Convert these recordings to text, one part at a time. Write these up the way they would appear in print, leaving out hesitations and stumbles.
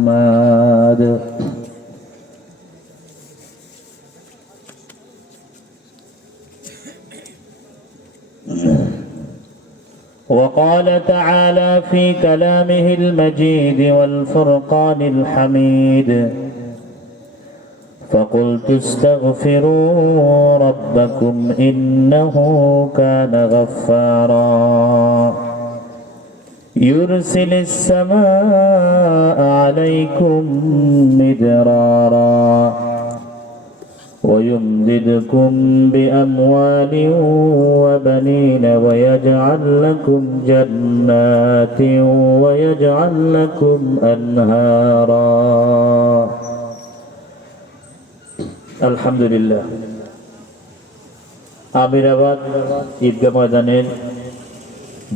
محمد. وقال تعالى في كلامه المجيد والفرقان الحميد: فقلت استغفروا ربكم إنه كان غفارا يرسل السماء عليكم مدرارا ويمددكم بأموال وبنين ويجعل لكم جنات ويجعل لكم أنهارا. আলহামদুলিল্লাহ। আমিরাবাদ ঈদগাহ ময়দানের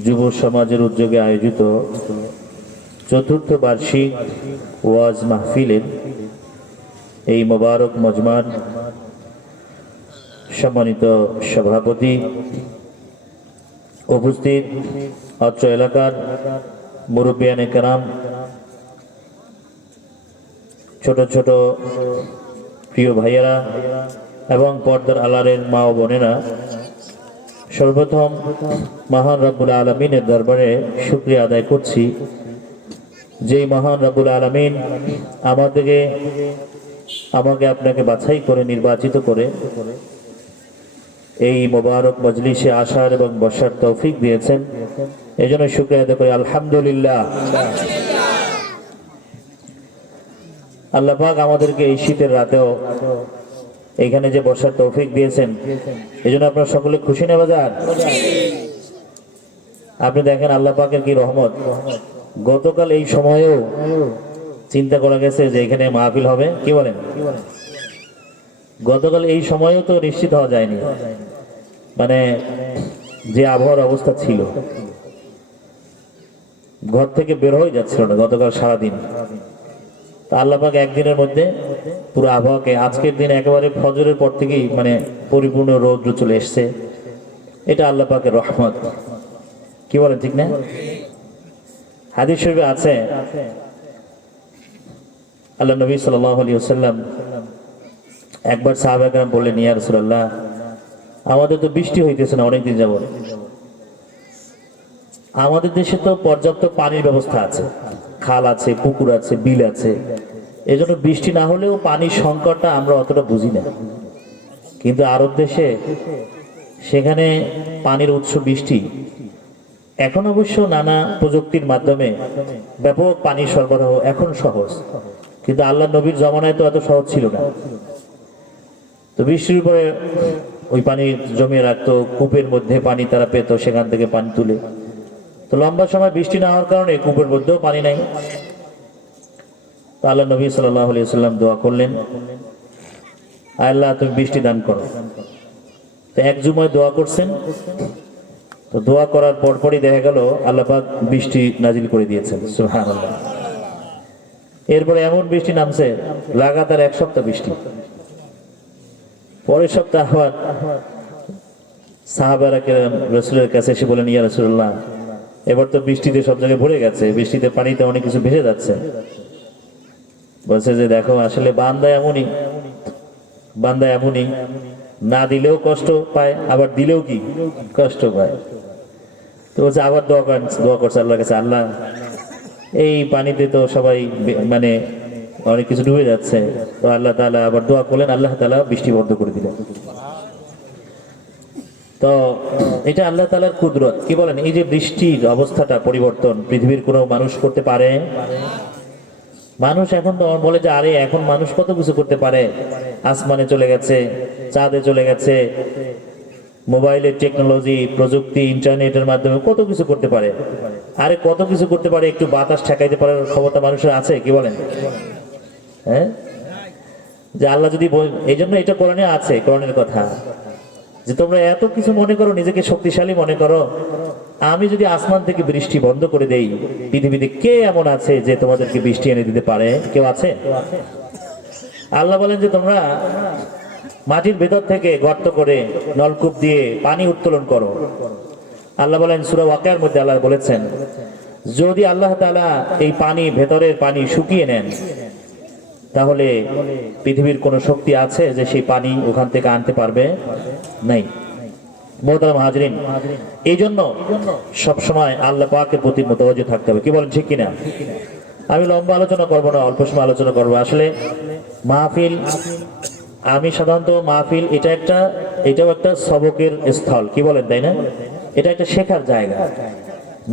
যুব সমাজের উদ্যোগে আয়োজিত চতুর্থ বার্ষিক ওয়াজ মাহফিলের এই মোবারক মজমার সম্মানিত সভাপতি, উপস্থিত অত্র এলাকার মুরব্বিয়ানে কেরাম, ছোট ছোট প্রিয় ভাইয়েরা এবং পর্দার আলারের মা ও বোনেরা, সর্বপ্রথম মহান রব্বুল আলামিনের দরবারে শুকরিয়া আদায় করছি, যেই মহান রব্বুল আলামিন আমাকে আপনাকে বাছাই করে নির্বাচিত করে এই মোবারক মজলিসে আসার এবং বসার তৌফিক দিয়েছেন। এই জন্য শুকরিয়া আদায় করি, আলহামদুলিল্লাহ। আল্লাহ পাক আমাদেরকে এই শীতের রাতেও এখানে যে বসার তৌফিক দিয়েছেন, এই জন্য আপনারা সকলে খুশি না বাজার? আপনি দেখেন আল্লাহ পাকের কি রহমত। গতকাল এই সময়েও চিন্তা করা গেছে যে এখানে মাহফিল হবে, কি বলেন? গতকাল এই সময়েও তো নিশ্চিত হওয়া যায়নি, মানে যে আবহাওয়ার অবস্থা ছিল, ঘর থেকে বের হয়ে যাচ্ছিল না গতকাল সারাদিন। আল্লাহ পাক একদিনের মধ্যে পুরো আবহাওয়াকে, আজকের দিন একেবারে ফজরের পর থেকেই মানে পরিপূর্ণ রৌদ্র চলে এসছে। এটা আল্লাহ পাকের রহমত, কি বলেন, ঠিক না? হাদিস শরীফে আছে, আল্লাহ নবী সাল্লাল্লাহু আলাইহি ওয়াসাল্লাম একবার সাহাবা কেরাম বললেন, ইয়া রাসূলুল্লাহ, আমাদের তো বৃষ্টি হইতেছে না অনেকদিন যাবত, আমাদের দেশে তো পর্যাপ্ত পানির ব্যবস্থা আছে, খাল আছে, পুকুর আছে, বিল আছে, এই জন্য বৃষ্টি না হলেও পানির সংকটটা আমরা অতটা বুঝি না। কিন্তু আরব দেশে সেখানে পানির উৎস বৃষ্টি। এখন অবশ্য নানা প্রযুক্তির মাধ্যমে ব্যাপক পানির সরবরাহ এখন সহজ, কিন্তু আল্লাহ নবীর জমানায় তো এত সহজ ছিল না। তো বৃষ্টির উপরে ওই পানি জমিয়ে রাখতো, কূপের মধ্যে পানি তারা পেত, সেখান থেকে পানি তুলে। তো লম্বা সময় বৃষ্টি না হওয়ার কারণে কূপের মধ্যেও পানি নাই। তো আল্লাহ নবী সাল্লাল্লাহু আলাইহি ওয়াসাল্লাম দোয়া করলেন, আল্লাহ তুমি বৃষ্টি দান করো। তো এক জুমায় দোয়া করছেন। তো দোয়া করার পরপরই দেখা গেল আল্লাহ পাক বৃষ্টি নাজিল করে দিয়েছেন, সুবহানাল্লাহ। এরপরে এমন বৃষ্টি নামছে, লাগাতার এক সপ্তাহ বৃষ্টি। পরের সপ্তাহ আবার সাহাবারা কেরাম রাসূলের কাছে এসে বলেন, ইয়া রাসূলুল্লাহ, এবার তো বৃষ্টিতে সব জায়গায় ভরে গেছে, বৃষ্টিতে পানিতে অনেক কিছু ভেসে যাচ্ছে। বলছে যে দেখো, আসলে বান্দা এমনই, না দিলেও কষ্ট পায়, আবার দিলেও কি কষ্ট পায়। তো বলছে আবার দোয়া করছে আল্লাহর কাছে, আল্লাহ এই পানিতে তো সবাই মানে অনেক কিছু ডুবে যাচ্ছে। তো আল্লাহ তাআলা আবার দোয়া করলেন, আল্লাহ তাআলা বৃষ্টি বন্ধ করে দিলেন। তো এটা আল্লাহ তাআলার কুদরত, কি বলেন? এই যে বৃষ্টির অবস্থাটা পরিবর্তন পৃথিবীর কোনো মানুষ করতে পারে? মানুষ এখন তো বলে যে আরে এখন মানুষ কত কিছু করতে পারে, আসমানে চলে গেছে, চাঁদে চলে গেছে, মোবাইলের টেকনোলজি, প্রযুক্তি, ইন্টারনেটের মাধ্যমে কত কিছু করতে পারে। আরে কত কিছু করতে পারে, একটু বাতাস ঠেকাইতে পারার ক্ষমতা মানুষের আছে, কি বলেন? হ্যাঁ, যে আল্লাহ যদি, এই জন্য এটা কোরআনে আছে, কোরআনের কথা, যে তোমরা এত কিছু মনে করো, নিজেকে শক্তিশালী মনে করো, আমি যদি আসমান থেকে বৃষ্টি বন্ধ করে দেই, পৃথিবীতে কে এমন আছে যে তোমাদেরকে বৃষ্টি এনে দিতে পারে? কেউ আছে? আল্লাহ বলেন যে তোমরা মাটির ভেতর থেকে গর্ত করে নলকূপ দিয়ে পানি উত্তোলন করো। আল্লাহ বলেন সূরা ওয়াকিয়ার মধ্যে, আল্লাহ বলেছেন যদি আল্লাহ তাআলা এই পানি, ভেতরের পানি শুকিয়ে নেন, তাহলে পৃথিবীর কোনো শক্তি আছে যে সেই পানি ওখান থেকে আনতে পারবে? নাই। মোহতারাম হাজরিন, এই জন্য সবসময় আল্লাহ পাকের প্রতি মুতাওয়াজ্জিহ থাকতে হবে। কি বলেন, ঠিক কিনা? আমি লম্বা আলোচনা করবো না, অল্প সময় আলোচনা করবো। আসলে মাহফিল, আমি সাধারণত মাহফিল এটাও একটা সবকের স্থল, কি বলেন, তাই না? এটা একটা শেখার জায়গা।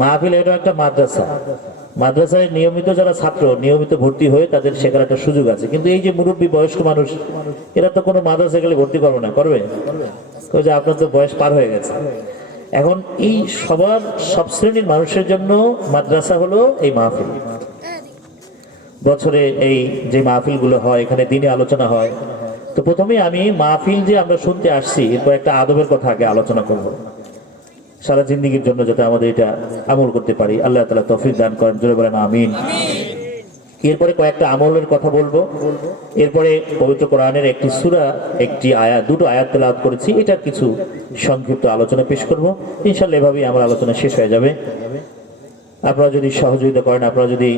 মাহফিল এটা একটা মাদ্রাসা। মাদ্রাসায় নিয়মিত যারা ছাত্র নিয়মিত ভর্তি হয়ে তাদের শেখার একটা সুযোগ আছে। কিন্তু এই যে মুরব্বী বয়স্ক মানুষ, এরা তো কোনো মাদ্রাসায় গেলে ভর্তি করবে না, করবে? যে আপনার তো বয়স পার হয়ে গেছে। এখন এই সব শ্রেণীর মানুষের জন্য মাদ্রাসা হলো এই মাহফিল। বছরে এই যে মাহফিলগুলো হয়, এখানে দিনে আলোচনা হয়। তো প্রথমে আমি মাহফিল যে আমরা শুনতে আসছি, এরপর একটা আদবের কথা আগে আলোচনা করব, সারা জিন্দেগীর জন্য যাতে আমাদের এটা আমল করতে পারি। আল্লাহ তাআলা তৌফিক দান করেন, জোরে বলেন আমিন। এরপরে কয়েকটা আমলের কথা বলবো। এরপরে পবিত্র কোরআনের একটি সূরা, একটি আয়াত, দুটো আয়াত তেলাওয়াত করেছি, এটা কিছু সংক্ষিপ্ত আলোচনা পেশ করব। ইনশাআল্লাহ এভাবেই আমার আলোচনা শেষ হয়ে যাবে। আপনারা যদি সহযোগিতা করেন, আপনারা যদি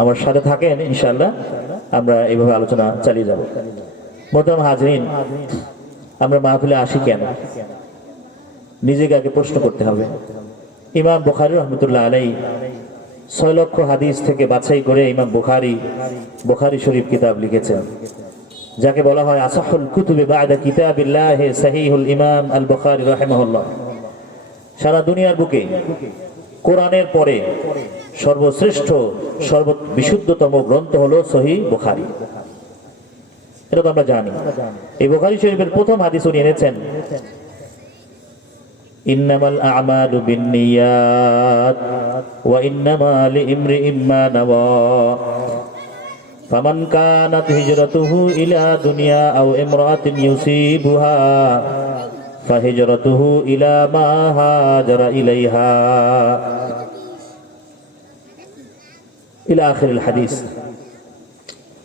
আমার সাথে থাকেন, ইনশাআল্লাহ আমরা এইভাবে আলোচনা চালিয়ে যাব। মোহতারাম হাজরিন, আমরা মাহফিলে আসি কেন? নিজেকে আগে প্রশ্ন করতে হবে। ইমাম বুখারী রাহমাতুল্লাহ আলাইহি 6 লক্ষ হাদিস থেকে বাছাই করে ইমাম বুখারী শরীফ কিতাব লিখেছেন, যাকে বলা হয় আসাহুল কুতুবি বা'দা কিতাবিল্লাহ সহিহুল ইমাম আল বুখারী রাহিমাহুল্লাহ। সারা দুনিয়ার বুকে কোরআনের পরে সর্বশ্রেষ্ঠ, সর্ববিশুদ্ধতম গ্রন্থ হলো সহিহ বুখারী। এটা তো আমরা জানি। এই বুখারী শরীফের প্রথম হাদিস উনি এনেছেন, ইন্নামাল আ'মালু বিন্নিয়াত ওয়া ইন্নামা লিইমরিইম মা নাওয়া ফামান কানাত হিজরাতুহু ইলা দুনিয়া আও ইমরাআতিন ইউসিবুহা ফাহিজরাতুহু ইলা মা হাজারা ইলাইহা ইলা আখিরিল হাদিস।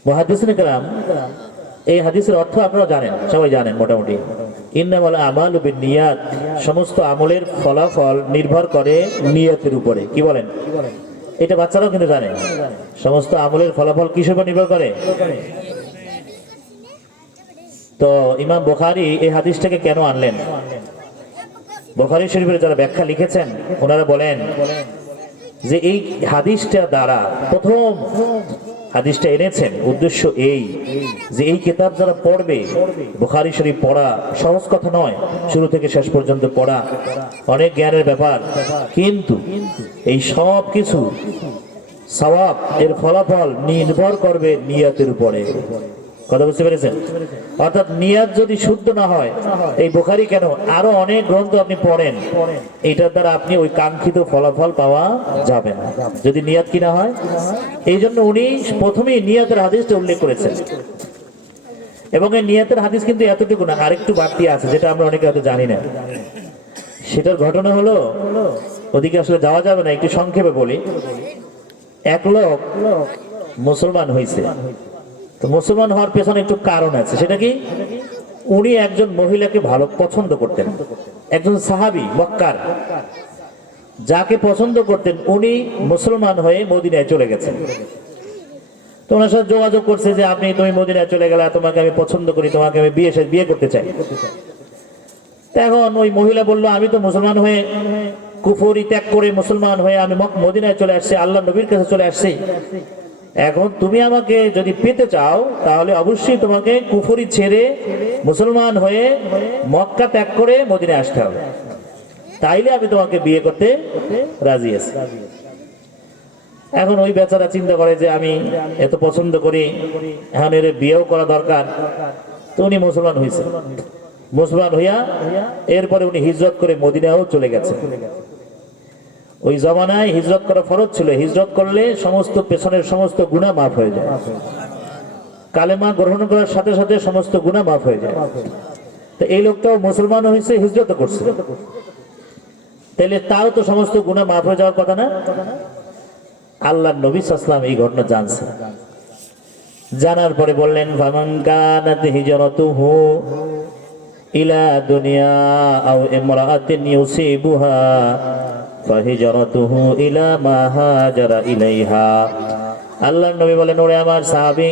মুহাদ্দিসিনে কেরাম এই হাদিসের অর্থ আপনারা জানেন, সবাই জানেন মোটামুটি। ইন্নামাল আমালু বিন্নিয়াত, সমস্ত আমলের ফলাফল নির্ভর করে নিয়তের উপরে। কি বলেন? এটা বাচ্চারাও কিন্তু জানে। সমস্ত আমলের ফলাফল কিসের উপর নির্ভর করে? তো ইমাম বুখারী এই হাদিসটাকে কেন আনলেন? বুখারী শরীফের যারা ব্যাখ্যা লিখেছেন ওনারা বলেন যে এই হাদিসটা দ্বারা, প্রথম হাদিসটা এনেছেন উদ্দেশ্য এই যে এই কিতাব যারা পড়বে, বুখারী শরীফ পড়া সহজ কথা নয়, শুরু থেকে শেষ পর্যন্ত পড়া অনেক জ্ঞানের ব্যাপার। কিন্তু এই সব কিছু সওয়াব, এর ফলাফল নির্ভর করবে নিয়তের উপরে। কথা বুঝতে পেরেছেন? অর্থাৎ নিয়ত যদি শুদ্ধ না হয়, এই বুখারী কেন আরো অনেক গ্রন্থ আপনি পড়েন, এটার দ্বারা আপনি ওই কাঙ্ক্ষিত ফলাফল পাওয়া যাবে না যদি নিয়ত কি না হয়। এই জন্য উনি প্রথমেই নিয়তের হাদিসটা উল্লেখ করেছেন। এবং এই নিয়তের হাদিস কিন্তু এতটুকু না, আরেকটু বাড়তি আছে, যেটা আমরা অনেকে হয়তো জানি না। সেটার ঘটনা হলো, ওদিকে আসলে যাওয়া যাবে না, একটু সংক্ষেপে বলি। এক লোক মুসলমান হয়েছে। তো মুসলমান হওয়ার পেছনে একটু কারণ আছে। সেটা কি? উনি একজন মহিলাকে ভালো পছন্দ করতেন, একজন সাহাবী মক্কার, যাকে পছন্দ করতেন উনি মুসলমান হয়ে মদিনায় চলে গেছেন। তো ওনার সাথে যোগাযোগ করছে যে তুমি মদিনায় চলে গেলে, তোমাকে আমি পছন্দ করি, তোমাকে আমি বিয়ে করতে চাই। এখন ওই মহিলা বলল, আমি তো মুসলমান হয়ে কুফরি ত্যাগ করে মুসলমান হয়ে আমি মদিনায় চলে আসছি, আল্লাহ নবীর কাছে চলে আসছি। এখন তুমি আমাকে যদি পেতে চাও তাহলে অবশ্যই তোমাকে কুফরি ছেড়ে মুসলমান হয়ে মক্কা ত্যাগ করে মদিনায় আসতে হবে, তাইলে আমি তোমাকে বিয়ে করতে রাজি আছি। এখন ওই বেচারা চিন্তা করে যে আমি এত পছন্দ করি, এখন এর বিয়েও করা দরকার। তো উনি মুসলমান হয়েছে। মুসলমান হইয়া এরপরে উনি হিজরত করে মদিনাও চলে গেছে। ওই জমানায় হিজরত করা ফরজ ছিল। হিজরত করলে সমস্ত পেছনের সমস্ত গুনাহ মাফ হয়ে যায়। কালেমা গ্রহণ করার সাথে সাথে সমস্ত গুনাহ মাফ হয়ে যায়। তো এই লোকটাও মুসলমান হয়েছে, হিজরত করছে, তাহলে তাও তো সমস্ত গুনাহ মাফ হয়ে যাওয়ার কথা না? আল্লাহর নবী সাল্লাল্লাহু আলাইহি ওয়াসাল্লাম এই ঘটনা জানছে। জানার পরে বললেন, ফামান কানাত হিজরাতুহু ইলা দুনিয়া আও ইমরাআতিন ইউসিবুহা ফাহিজরাতুহু ইলা মা হাজারা ইলাইহা। আল্লাহর নবী বলেন, ওরে আমার সাহাবী,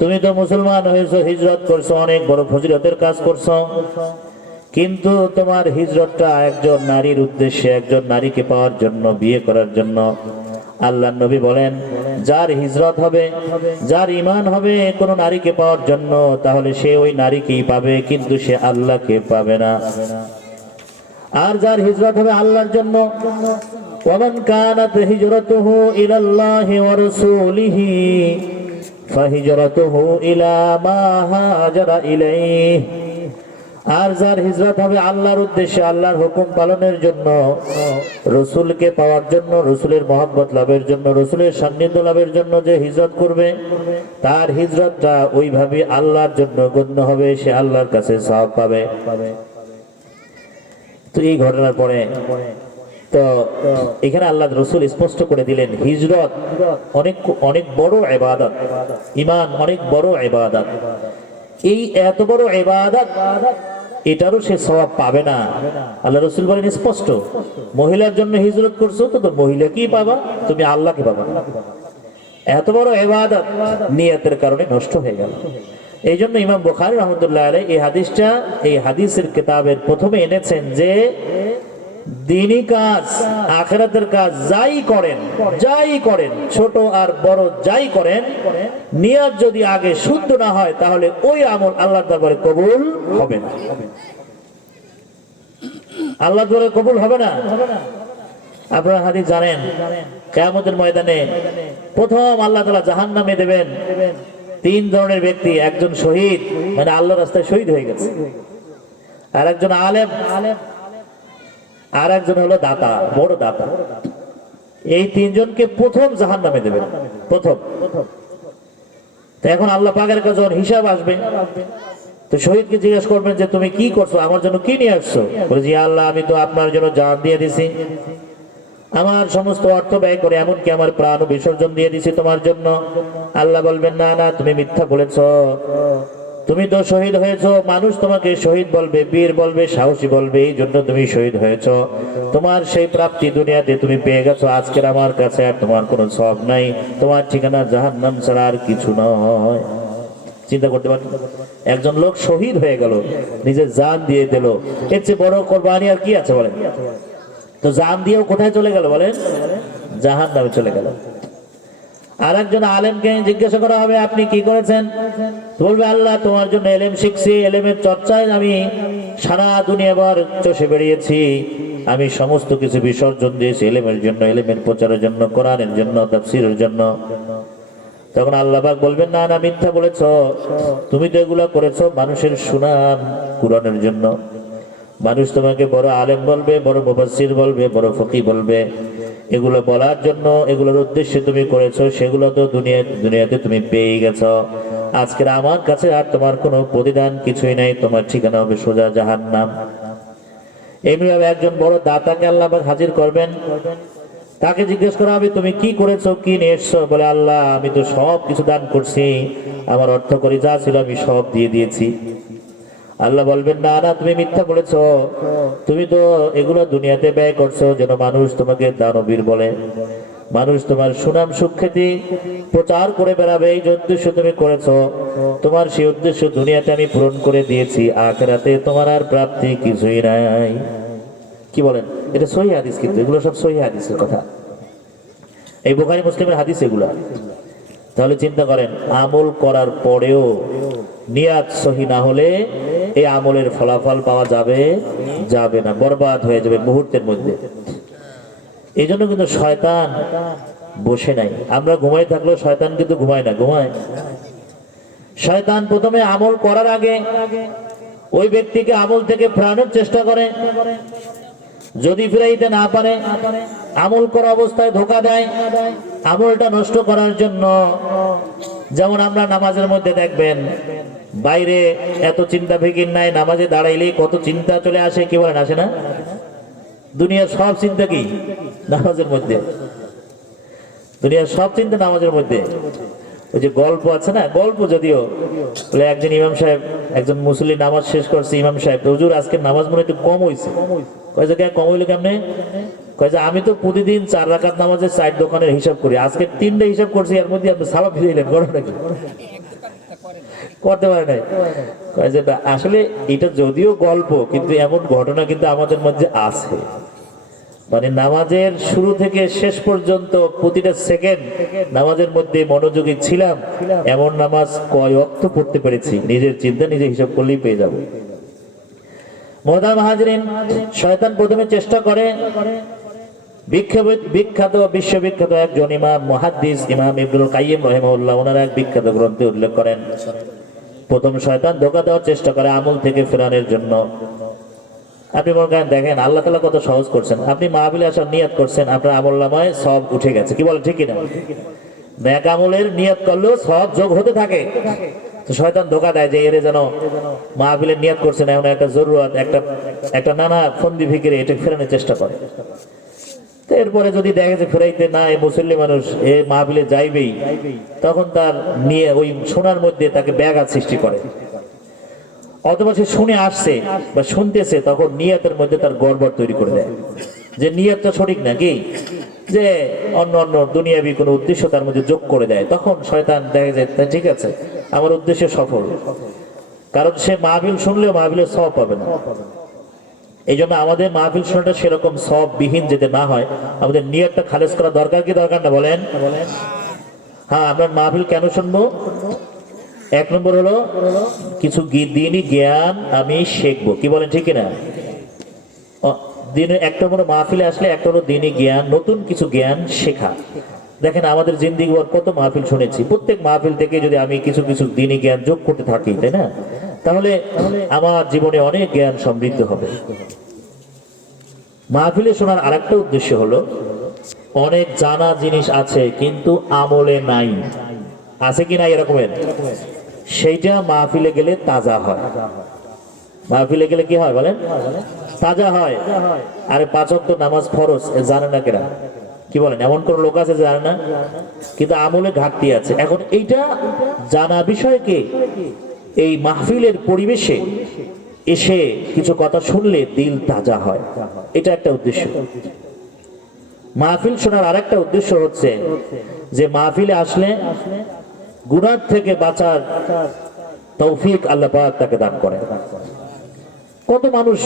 তুমি তো মুসলমান হয়েছো, হিজরত করছো, অনেক বড় ফজিলতের কাজ করছো, কিন্তু তোমার হিজরতটা একজন নারীর উদ্দেশ্যে, একজন নারীকে পাওয়ার জন্য, বিয়ে করার জন্য। আল্লাহর নবী বলেন, যার হিজরত হবে, যার ঈমান হবে কোন নারীকে পাওয়ার জন্য, তাহলে সে ওই নারীকেই পাবে, কিন্তু সে আল্লাহকে পাবে না। আর যার হিজরত হবে আল্লাহর জন্য, ওয়ামান কানাত হিজরাতুহু ইলাল্লাহি ওয়া রাসূলিহি ফাহিজরাতুহু ইলা মা হাজারা ইলাইহি। আর যার হিজরত হবে আল্লাহর উদ্দেশ্যে, আল্লাহর হুকুম পালনের জন্য, রসুলকে পাওয়ার জন্য, রসুলের মহব্বত লাভের জন্য, রসুলের সান্নিধ্য লাভের জন্য যে হিজরত করবে, তার হিজরতটা ওইভাবে আল্লাহর জন্য গণ্য হবে, সে আল্লাহর কাছে সওয়াব পাবে। তো এই ঘটনার পরে তো এখানে আল্লাহ রসুল স্পষ্ট করে দিলেন, হিজরত অনেক অনেক বড় ইবাদত, ঈমান অনেক বড় ইবাদত। এই এত বড় ইবাদত, এটারও সে সওয়াব পাবে না। আল্লাহ রসুল বলেন স্পষ্ট, মহিলার জন্য হিজরত করছো তো তোর মহিলাকেই পাবা, তুমি আল্লাহকে পাবা না। এত বড় ইবাদত নিয়তের কারণে নষ্ট হয়ে গেল। এই জন্য ইমাম বুখারী রাহমাতুল্লাহ আলাইহি এই হাদিসটা, এই হাদিসের কিতাবের প্রথমে এনেছেন যে দ্বীনি কাজ, আখিরাতের কাজ যাই করেন, ছোট আর বড় যাই করেন, নিয়ত যদি আগে শুদ্ধ না হয়, তাহলে ওই আমল আল্লাহর দরবারে কবুল হবে না। আল্লাহর দরবারে কবুল হবে না। আপনারা হাদিস জানেন, কিয়ামতের ময়দানে প্রথম আল্লাহ তাআলা জাহান্নামে দেবেন তিন ধরনের ব্যক্তি। একজন শহীদ, মানে আল্লাহর রাস্তায় শহীদ হয়ে গেছে, আর একজন আলেম, আর একজন হলো দাতা, বড় দাতা। এই তিনজনকে প্রথম জাহান্নামে দেবেন, প্রথম। তো এখন আল্লাহ পাকের কাছে হিসাব আসবে, তো শহীদকে জিজ্ঞেস করবেন যে তুমি কি করছো, আমার জন্য কি নিয়ে আসছো? বলে, জি আল্লাহ, আমি তো আপনার জন্য জান দিয়ে দিছি, আমার সমস্ত অর্থ ব্যয় করে, এমনকি আমার প্রাণ বিসর্জন দিয়ে দিছি তোমার জন্য। আল্লাহ বলবেন, না না, তুমি মিথ্যা বলেছো, তুমি তো শহীদ হয়েছো, মানুষ তোমাকে শহীদ বলবে, বীর বলবে, সাহসী বলবে, এই জন্য তুমি শহীদ হয়েছো। তোমার সেই প্রাপ্তি দুনিয়াতে তুমি পেয়ে গেছো, আজকের আমার কাছে আর তোমার কোনো সওয়াব নাই, তোমার ঠিকানা জাহান্নাম ছাড়া আর কিছু নয়। চিন্তা করতে পারেন, একজন লোক শহীদ হয়ে গেল, নিজের জান দিয়ে দিল, এর চেয়ে বড় কোরবানি আর কি আছে বলেন? তো জান দিয়েও কোথায় চলে গেল বলেন? জাহান্নামে চলে গেল। আর একজন আলেমকে জিজ্ঞাসা করা হবে, আপনি কি করেছেন? বলবে, আল্লাহ তোমার জন্য এলেম শিখছি, এলেমের চর্চায় আমি সারা দুনিয়াভর চষে বেরিয়েছি, আমি সমস্ত কিছু বিসর্জন দিয়েছি এলেমের জন্য, এলেমের প্রচারের জন্য, কোরআনের জন্য, তাফসীরের জন্য। তখন আল্লাহ পাক বলবেন, না না, মিথ্যা বলেছো, তুমি তো এগুলা করেছো মানুষের সুনাম কুরআনের জন্য। মানুষ তোমাকে বড় আলেম বলবে, বড় মুফাসসির বলবে, বড় ফকিহ বলবে, এগুলো বলার জন্য, এগুলোর উদ্দেশ্যে তুমি করেছো, সেগুলো তো দুনিয়াতে তুমি পেয়ে গেছো। আজকের আমার কাছে আর তোমার কোনো প্রতিদান কিছুই নাই, তোমার ঠিকানা হবে সোজা জাহান্নাম। এমনিভাবে একজন বড় দাতাকে আল্লাহ পাক হাজির করবেন, তাকে জিজ্ঞেস করা হবে, তুমি কি করেছো, কি নিয়ে এসছো? বলে, আল্লাহ আমি তো সব কিছু দান করছি, আমার অর্থ করি যা ছিল আমি সব দিয়ে দিয়েছি। আল্লাহ বলবেন, না না, তুমি মিথ্যা বলেছো, তুমি তো এগুলো দুনিয়াতে ব্যয় করছো যেন মানুষ তোমাকে দানবীর বলে, মানুষ তোমার সুনাম সুখ্যাতি প্রচার করে বেড়াবে, এই উদ্দেশ্য তুমি করেছো। তোমার সেই উদ্দেশ্য দুনিয়াতে আমি পূরণ করে দিয়েছি, আখিরাতে তোমার আর প্রাপ্তি কিছুই নাই। কি বলেন? এটা সহিহ হাদিস, কিন্তু এগুলো সব সহিহ হাদিসের কথা, এই বুখারী মুসলিমের হাদিস এগুলা। তাহলে চিন্তা করেন, আমল করার পরেও নিয়াত সহি না হলে এই আমলের ফলাফল পাওয়া যাবে না, বরবাদ হয়ে যাবে মুহূর্তের মধ্যে। এই জন্য কিন্তু শয়তান বসে নাই। আমরা ঘুমাই থাকলেও শয়তান কিন্তু ঘুমায় না, ঘুমায়। শয়তান প্রথমে আমল করার আগে ওই ব্যক্তিকে আমল থেকে ফেরানোর চেষ্টা করে, যদি ফিরাইতে না পারে আমল করা অবস্থায় ধোঁকা দেয় আমলটা নষ্ট করার জন্য। যেমন আমরা নামাজের মধ্যে দেখবেন, বাইরে এত চিন্তা ফিকির নাই, নামাজে দাঁড়াইলেই কত চিন্তা চলে আসে, কি বলেন, আসে না? দুনিয়ার সব চিন্তা কি নামাজের মধ্যে, দুনিয়ার সব চিন্তা নামাজের মধ্যে। ওই যে গল্প আছে না, গল্প যদিও, বলে একজন ইমাম সাহেব, একজন মুসল্লি নামাজ শেষ করছে, ইমাম সাহেব, হুজুর আজকে নামাজ মনে একটু কম হয়েছে। কয় যে কম হইলো কেমনে? কয় যে আমি তো প্রতিদিন 4 রাকাত নামাজের 4 দোকানের হিসাব করি, আজকে 3টা হিসাব করছি, এর মধ্যে আপনি সালাম ফিরে এলেন, করো নাকি? করতে পারে নাই। কয় যে আসলে এটা যদিও গল্প, কিন্তু এমন ঘটনা কিন্তু আমাদের মধ্যে আছে। মানে নামাজের শুরু থেকে শেষ পর্যন্ত প্রতিটা সেকেন্ড নামাজের মধ্যে মনোযোগী ছিলাম, এমন নামাজ কয় ওয়াক্ত পড়তে পেরেছি, নিজের চিন্তা নিজে হিসাব করলেই পেয়ে যাব। মোহতারাম হাজিরিন, শয়তান প্রথমে চেষ্টা করে, বিখ্যাত বিশ্ববিখ্যাত একজন ইমাম মুহাদ্দিস ইমাম ইবনুল কাইয়িম রাহিমাহুল্লাহ ওনার এক বিখ্যাত গ্রন্থে উল্লেখ করেন, প্রথম শয়তান ধোঁকা দেওয়ার চেষ্টা করে আমল থেকে ফেরানোর জন্য। আপনি মনে করেন, দেখেন আল্লাহ তাআলা কত সহজ করছেন, আপনি মাহফিলে আসার নিয়ত করছেন, আপনার আমলনামায় সব উঠে গেছে, কি বলে ঠিক কিনা? নেক আমলের নিয়ত করলেও সব যোগ হতে থাকে। তো শয়তান ধোঁকা দেয় যে এর যেন মাহফিলের নিয়ত করছেন, এমন একটা জরুরত, একটা নানা ফন্দি ফিকিরে এটা ফেরানোর চেষ্টা করে। তো এরপরে যদি দেখে যে ফেরাইতে না, এই মুসল্লি মানুষ এ মাহফিলে যাইবেই, তখন তার নিয়ে ওই শোনার মধ্যে তাকে ব্যাঘাত সৃষ্টি করে। অথবা সে শুনে আসছে বা শুনতেছে, তখন নিয়তের মধ্যে তার গড়বড় তৈরি করে দেয়, যে নিয়তটা সঠিক নাকি, যে অন্য অন্য দুনিয়াবি কোনো উদ্দেশ্য তার মধ্যে যোগ করে দেয়। তখন শয়তান দেখে যে ঠিক আছে, আমার উদ্দেশ্য সফল, কারণ সে মাহফিল শুনলেও মাহফিলের সওয়াব পাবে না। এই জন্য আমাদের মাহফিল শোনাটা সেরকম সওয়াববিহীন যেতে না হয়, আমাদের নিয়তটা খালেজ করা দরকার কি দরকার না বলেন? হ্যাঁ, আমরা মাহফিল কেন শুনবো? 1 নম্বর হলো কিছু দ্বীনি জ্ঞান আমি শিখবো, কি বলেন ঠিক কিনা? দিনে একটা নম্বর মাহফিলে আসলে একটা হলো দ্বীনি জ্ঞান, নতুন কিছু জ্ঞান শেখা। দেখেন আমাদের জিন্দেগি ভর কত মাহফিল শুনেছি, প্রত্যেক মাহফিল থেকে যদি আমি কিছু কিছু দ্বীনি জ্ঞান যোগ করতে থাকি, তাই না, তাহলে আমার জীবনে অনেক জ্ঞান সমৃদ্ধ হবে। মাহফিলে শোনার আরেকটা উদ্দেশ্য হলো, অনেক জানা জিনিস আছে কিন্তু আমলে নাই, আছে কি না এরকমের, সেইটা মাহফিলে গেলে তাজা হয়। মাহফিলে গেলে কি হয় বলেন? তাজা হয়। আরে 5 ওয়াক্ত নামাজ ফরজ, জানে না কেনা, কি বলেন? এমন কোন লোক আছে জানে না, কিন্তু আমলে ঘাটতি আছে। এখন এইটা জানা বিষয়কে এই মাহফিলের পরিবেশে এসে কিছু কথা শুনলে দিল তাজা হয়, এটা একটা উদ্দেশ্য। মাহফিল শোনার আরেকটা উদ্দেশ্য হচ্ছে যে মাহফিলে আসলে গুনাহ থেকে বাঁচার তৌফিক আল্লাহ পাক তাকে দান করে। কত মানুষ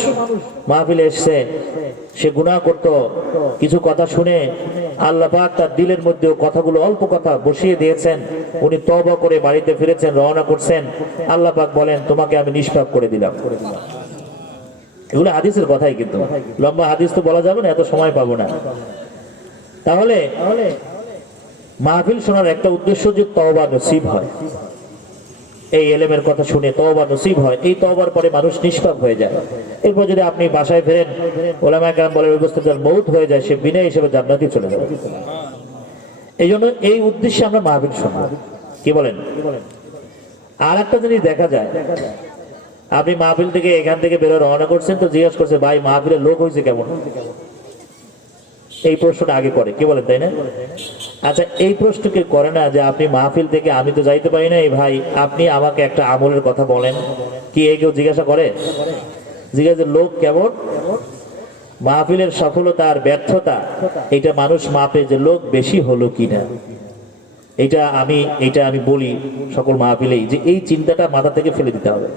মাহফিলে এসছে, সে গুনাহ করত, কিছু কথা শুনে আল্লাহ পাক তার দিলের মধ্যে কথাগুলো, অল্প কথা বসিয়ে দিয়েছেন, উনি তওবা করে বাড়িতে ফিরেছেন, রওনা করছেন, আল্লাহ পাক বলেন তোমাকে আমি নিষ্পাপ করে দিলাম। এগুলো হাদিসের কথাই, কিন্তু লম্বা হাদিস তো বলা যাবে না, এত সময় পাবো না। তাহলে মাহফিল শোনার একটা উদ্দেশ্য যে তওবা নসিব হয়, এই এলেমের কথা শুনে তওবা নসিব হয়, এই তওবার পরে মানুষ নিষ্পাপ হয়ে যায়। এরপর যদি আপনি বাসায় ফেরেন, ওলামায়ে কেরাম বলে ওই অবস্থায় যার মউত হয়ে যায়, সে বিনা হিসেবে জান্নাতে চলে যাবে। এই জন্য এই উদ্দেশ্যে আমরা মাহফিল শুনব, কি বলেন? আর একটা জিনিস দেখা যায়, আপনি মাহফিল থেকে এখান থেকে বেরো রওনা করছেন, তো জিজ্ঞাসা করছে ভাই মাহফিলের লোক হয়েছে কেমন, এই প্রশ্নটা আগে করে, কি বলেন, তাই না? আচ্ছা, এই প্রশ্নকে করে না যে আপনি মাহফিল থেকে আমি তো যাইতে পারি না, এই ভাই আপনি আমাকে একটা আমলের কথা বলেন, কি এই কেউ জিজ্ঞাসা করে? জিজ্ঞাসা লোক কেমন, মাহফিলের সফলতা আর ব্যর্থতা এটা মানুষ মাপে যে লোক বেশি হলো কিনা। এটা আমি বলি সকল মাহফিলেই, যে এই চিন্তাটা মাথা থেকে ফেলে দিতে হবে।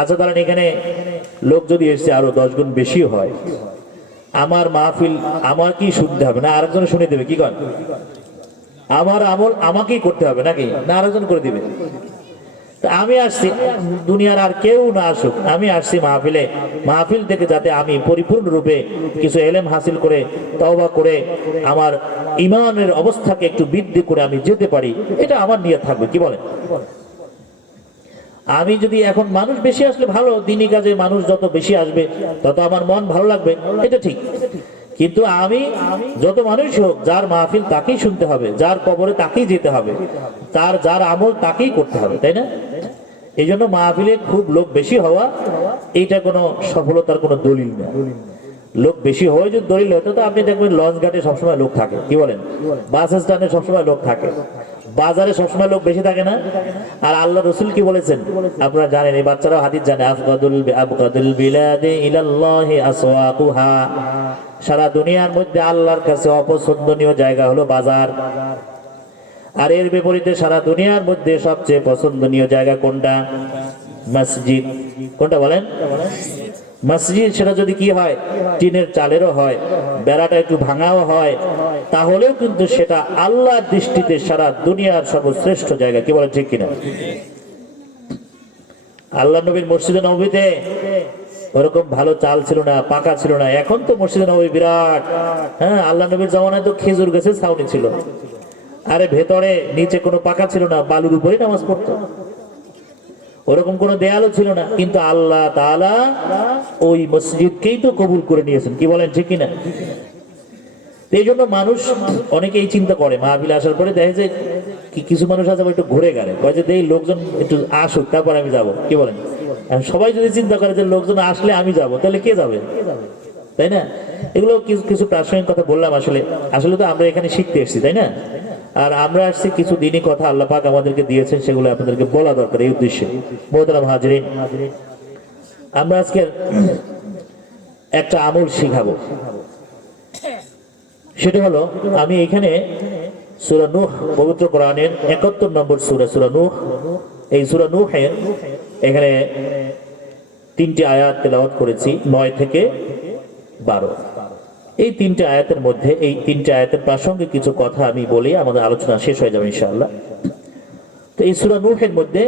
আচ্ছা ধরেন এখানে লোক যদি এসছে আরো 10 গুণ বেশি হয়, আমার মাহফিল আমাকেই শুনতে হবে না আরেকজন শুনে দেবে, কি করেন? আমার আমল আমাকেই করতে হবে নাকি, না আরেকজন করে দিবে? আমি আসছি, দুনিয়ার আর কেউ না আসুক, আমি আসছি মাহফিলে, মাহফিল থেকে যাতে আমি পরিপূর্ণ রূপে কিছু এলেম হাসিল করে তওবা করে আমার ঈমানের অবস্থাকে একটু বৃদ্ধি করে আমি যেতে পারি, এটা আমার নিয়ত থাকবে, কি বলেন? আমি যদি এখন মানুষ বেশি আসলে ভালো, দিনী কাজে মানুষ যত বেশি আসবে তত আমার মন ভালো লাগবে, এটা ঠিক। কিন্তু আমি যত মানুষ হোক, যার মাহফিল তাকেই শুনতে হবে, যার কবরে তাকেই যেতে হবে, যার আমল তাকেই করতে হবে, তাই না? এই জন্য মাহফিলে খুব লোক বেশি হওয়া এইটা কোনো সফলতার কোনো দলিল না। লোক বেশি হয়ে যদি দলিল হতো, তো আপনি দেখবেন লঞ্চ ঘাটে সবসময় লোক থাকে, কি বলেন? বাস স্ট্যান্ডে সবসময় লোক থাকে, বাজারে সবসময় লোক বেশি থাকে না? আর আল্লাহ রসুল কি বলেছেন আপনারা জানেন, এই বাচ্চারাও হাদিস জানে, আবগাদুল বিলাদি ইলাল্লাহি আসওয়াকুহা, সারা দুনিয়ার মধ্যে আল্লাহর কাছে অপছন্দনীয় জায়গা হলো বাজার। আর এর বিপরীতে সারা দুনিয়ার মধ্যে সবচেয়ে পছন্দনীয় জায়গা কোনটা? মসজিদ। কোনটা বলেন? মসজিদ। সেটা যদি কি হয়, টিনের চালেরও হয়, বেড়াটা একটু ভাঙাও হয়, তাহলেও কিন্তু সেটা আল্লাহর দৃষ্টিতে সারা দুনিয়ার সর্বশ্রেষ্ঠ জায়গা। কি বলেন ঠিক কিনা? আল্লাহ নবীর মসজিদে নববীতে ওরকম ভালো চাল ছিল না, পাকা ছিল না। এখন তো মসজিদে নববী বিরাট। হ্যাঁ, আল্লাহ নবীর জামানায় তো খেজুর গাছের ছাউনি ছিল। আরে ভেতরে নিচে কোনো পাকা ছিল না, বালুর উপরে নামাজ পড়তো। ওরকম কোনো দেয়ালও ছিল না, কিন্তু আল্লাহ তাআলা ওই মসজিদকেই তো কবুল করে নিয়েছেন। কি বলেন ঠিক কিনা? এই জন্য মানুষ অনেকেই চিন্তা করে মাহফিল আসার পরে দেখে যে কিছু মানুষ আছে একটু ঘুরে গেলে, কয় যে এই লোকজন একটু আসুক তারপর আমি যাব। কি বলেন? সবাই যদি চিন্তা করে যে লোকজন আসলে আমি যাব, তাহলে কে যাবে? তাই না? এগুলো কিছু প্রাসঙ্গিক কথা বললাম। আসলে তো আমরা এখানে শিখতে এসেছি, তাই না? আর আমরা আসছি কিছু দিনই কথা আল্লাহ পাক আমাদেরকে দিয়েছেন, সেগুলো আপনাদেরকে বলা দরকার এই উদ্দেশ্যে। মোহতারাম হাজিরিন, আমরা আজকে একটা আমল শিখাবো। সেটা হলো, আমি এখানে সূরা নূহ, পবিত্র কোরআনের ৭১ নম্বর সূরা, সূরা নূহ। এই সূরা নূহের এখানে ৩টি আয়াত তেলাওয়াত করেছি, ৯ থেকে ১২। এই ৩টে আয়াতের মধ্যে, এই ৩টে আয়াতের প্রাসঙ্গিক কিছু কথা আমি বলি, আমাদের আলোচনা শেষ হয়ে যাবে ইনশাআল্লাহ। তো এই সূরা নূহের মধ্যে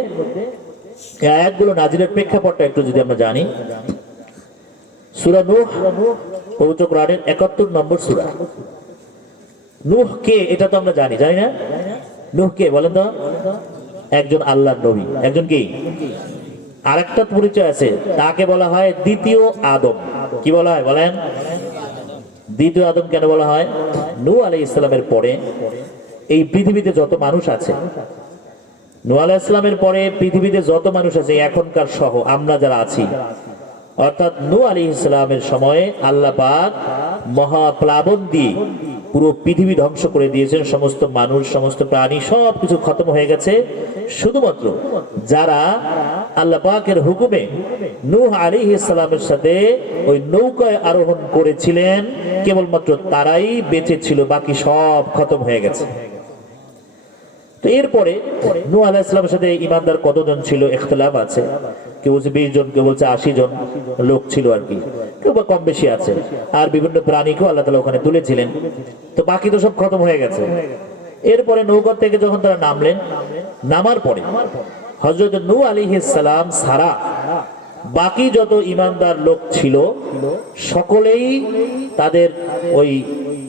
এই আয়াতগুলো নাজিলের প্রেক্ষাপটটা একটু যদি আমরা জানি। সূরা নূহ পবিত্র কোরআনের ৭১ নম্বর সূরা। নূহ কে এটা তো আমরা জানি না? নূহ কে বলেন তো? একজন আল্লাহর নবী। একজন কি? আরেকটা পরিচয় আছে, তাকে বলা হয় দ্বিতীয় আদম। কি বলা হয় বলেন? দ্বিতীয় আদম কেন বলা হয়? নূহ আলাইহিস সালামের পরে এই পৃথিবীতে যত মানুষ আছে, নূহ আলাইহিস সালামের পরে পৃথিবীতে যত মানুষ আছে এখনকার সহ আমরা যারা আছি, অর্থাৎ নূহ আলাইহিস সালামের সময়ে আল্লাহ পাক মহাপ্লাবন দিয়ে পুরো পৃথিবী ধ্বংস করে দিয়েছেন। সমস্ত মানুষ, সমস্ত প্রাণী সবকিছু খতম হয়ে গেছে। শুধুমাত্র যারা আল্লাহ পাকের হুকুমে নূহ আলাইহিস সালামের সাথে ওই নৌকায় আরোহণ করেছিলেন, কেবলমাত্র তারাই বেঁচে ছিল, বাকি সব খতম হয়ে গেছে। তো এরপরে নূহ আলাইহিস সালামের সাথে ঈমানদার কতজন ছিল ইখতিলাফ আছে। কেউ বলছে 20 জন, কেউ বলছে 80 জন লোক ছিল আর কি, কেউ বা কম বেশি আছে। আর বিভিন্ন প্রাণীকেও আল্লাহ তাআলা ওখানে তুলেছিলেন। তো বাকি তো সব খতম হয়ে গেছে। এরপরে নৌকা থেকে যখন তারা নামলেন, নামার পরে হযরত নূহ আলাইহিস সালাম ছাড়া বাকি যত ঈমানদার লোক ছিল সকলেই তাদের ওই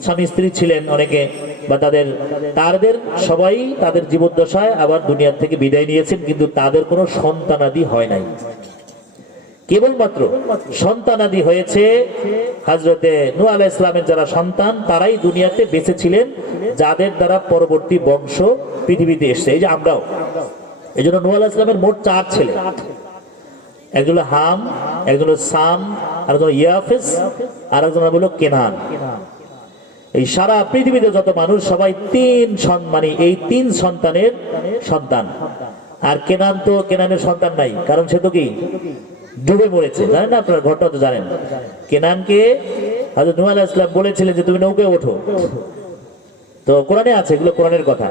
স্বামী স্ত্রী ছিলেন অনেকে, বা তাদের সবাই তাদের জীবদ্দশায় আবার দুনিয়া থেকে বিদায় নিয়েছেন, কিন্তু তাদের কোনো সন্তানাদি হয় নাই। কেবলমাত্র সন্তানাদি হয়েছে হযরতে নূহ আলাইহিস সালামের যারা সন্তান, তারাই দুনিয়াতে বেঁচে ছিলেন, যাদের দ্বারা পরবর্তী বংশ পৃথিবীতে এসেছে। এই যে আমরাও। এই জন্য নূহ আলাইহিস সালামের মোট 4 ছেলে। একজন হলো হাম, একজন হলো সাম, আরেকজন ইয়াফিস, আর একজন হলো কেনান। এই সারা পৃথিবীতে যত মানুষ সবাই এই 3 সন্তানের সন্তান। আর কেনানের সন্তান নাই, কারণ সে তো কি ডুবে মরেছে। জানেন না আপনারা? ঘটনা তো জানেন। কেনানকে হযরত নূহ আলাইহিস সালাম বলেছিলেন যে তুমি নৌকায় ওঠো। তো কোরআনে আছে, এগুলো কোরআনের কথা।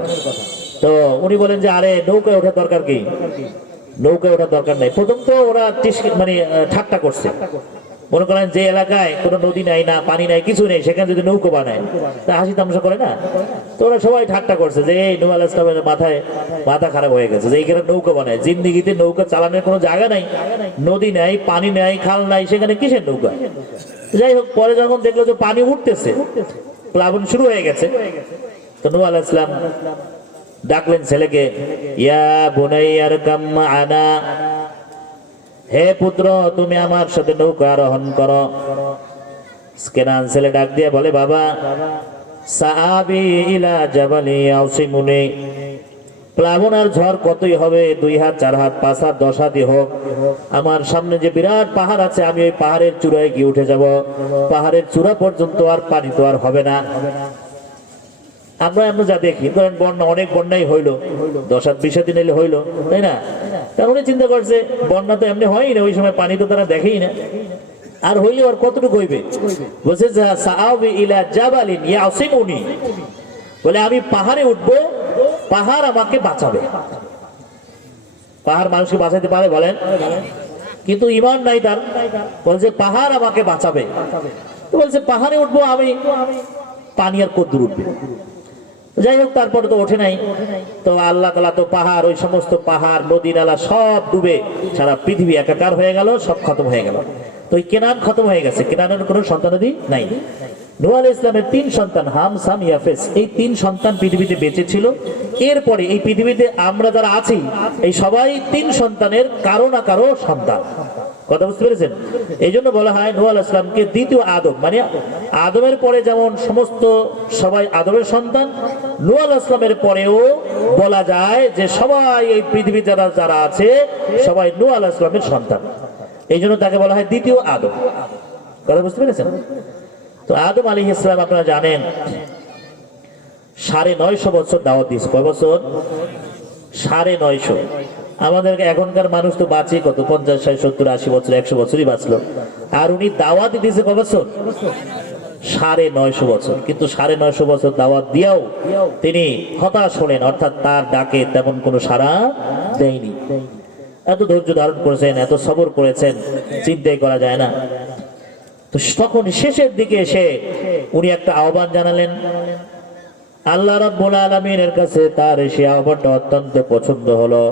তো উনি বলেন যে আরে নৌকায় ওঠার দরকার কি? নৌকায় ওঠার দরকার নাই। প্রথম তো ওরা ঠাট্টা করছে। মনে করেন যে এলাকায় কোনো নদী নাই, না পানি নাই, কিছু নেই, সেখানে যদি নৌকা বানায় তা হাসি তামাশা করে না? তো ওরা সবাই ঠাট্টা করছে যে এই নূহ আলাইহিস সালামের মাথা খারাপ হয়ে গেছে, যে এইখানে নৌকা বানায়। জিন্দেগিতে নৌকা চালানোর কোনো জায়গা নাই, নদী নাই, পানি নাই, খাল নাই, সেখানে কিসের নৌকা? যাই হোক, পরে যখন দেখলো যে পানি উঠতেছে, প্লাবন শুরু হয়ে গেছে, তো নূহ আলাইহিস সালাম ডাকলেন ছেলেকে, ইয়া বুনাইয়া আরকাম মা'ানা, হে পুত্র তুমি আমার সাথে নৌকা আরোহণ করো। কেনান ছেলে ডাক দিয়ে বলে, বাবা সাআবি ইলা জাবালি ইয়াসিমুনি, প্লাবন আর ঝড় কতই হবে, 2 হাত 4 হাত 5 হাত 10 হাতই হোক, আমার সামনে যে বিরাট পাহাড় আছে, আমি ওই পাহাড়ের চূড়ায় গিয়ে উঠে যাব। পাহাড়ের চূড়া পর্যন্ত আর পানি তো আর হবে না। আমরা আমরা যা দেখি, ধরেন বন্যা, অনেক বন্যাই হইলো, 10-20 দিন এলে হইলো, তাই না? তার চিন্তা করছে বন্যা তো এমনি হয়ই না, ওই সময় পানি তো তারা দেখেই না, আর হইলে আর কতটুকু হইবে। বলছে বলে আমি পাহাড়ে উঠবো, পাহাড় আমাকে বাঁচাবে। পাহাড় মানুষকে বাঁচাতে পারে বলেন? কিন্তু ঈমান নাই তার। বলছে পাহাড় আমাকে বাঁচাবে। বলছে পাহাড়ে উঠবো আমি, পানি আর কদ্দুর উঠবে? যাই হোক, তারপরে তো ওঠে নাই। তো আল্লাহ তাআলা তো পাহাড়, ওই সমস্ত পাহাড়, নদী নালা সব ডুবে সারা পৃথিবী একাকার হয়ে গেল, সব খতম হয়ে গেল। তো ওই কেনান খতম হয়ে গেছে, কেনানের কোনো সন্তানাদি নাই। নূহ আলাইহিস সালামের 3 সন্তান, হাম, সাম, ইয়াফেস, এই 3 সন্তান পৃথিবীতে বেঁচে ছিল। এরপরে এই পৃথিবীতে আমরা যারা আছি, এই সবাই 3 সন্তানের কারো না কারো সন্তান। কথা বুঝতে পেরেছেন? এই জন্য বলা হয় নূহ আলাইহিস সালামকে দ্বিতীয় আদম, মানে আদমের পরে যেমন সমস্ত সবাই আদমের সন্তান, নূহ আলাইহিস সালামের পরেও বলা যায় যে সবাই এই পৃথিবী যারা যারা আছে সবাই নূহ আলাইহিস সালামের সন্তান। এই জন্য তাকে বলা হয় দ্বিতীয় আদম। কথা বুঝতে পেরেছেন? তো আদম আলাইহিস সালাম আপনারা জানেন 950 বছর দাওয়াত দিয়েছে। কয় বছর? 950। আমাদেরকে এখনকার মানুষ তো বাঁচে কত, 50, 60, 70, 80 বছর, 100 বছরই বাঁচলো। আর উনি দাওয়াত দিয়েছে কয় বছর? 950 বছর। কিন্তু 950 বছর দাওয়াত দিয়েও তিনি হতাশ হলেন, অর্থাৎ তার ডাকে তেমন কোনো সাড়া দেয়নি। এত ধৈর্য ধারণ করেছেন, এত সবর করেছেন, চিন্তাই করা যায় না। তো তখন শেষের দিকে এসে উনি একটা আহ্বান জানালেন আল্লাহ রাব্বুল আলামিনের কাছে। তার সেই আহ্বানটা অত্যন্ত পছন্দ হলো।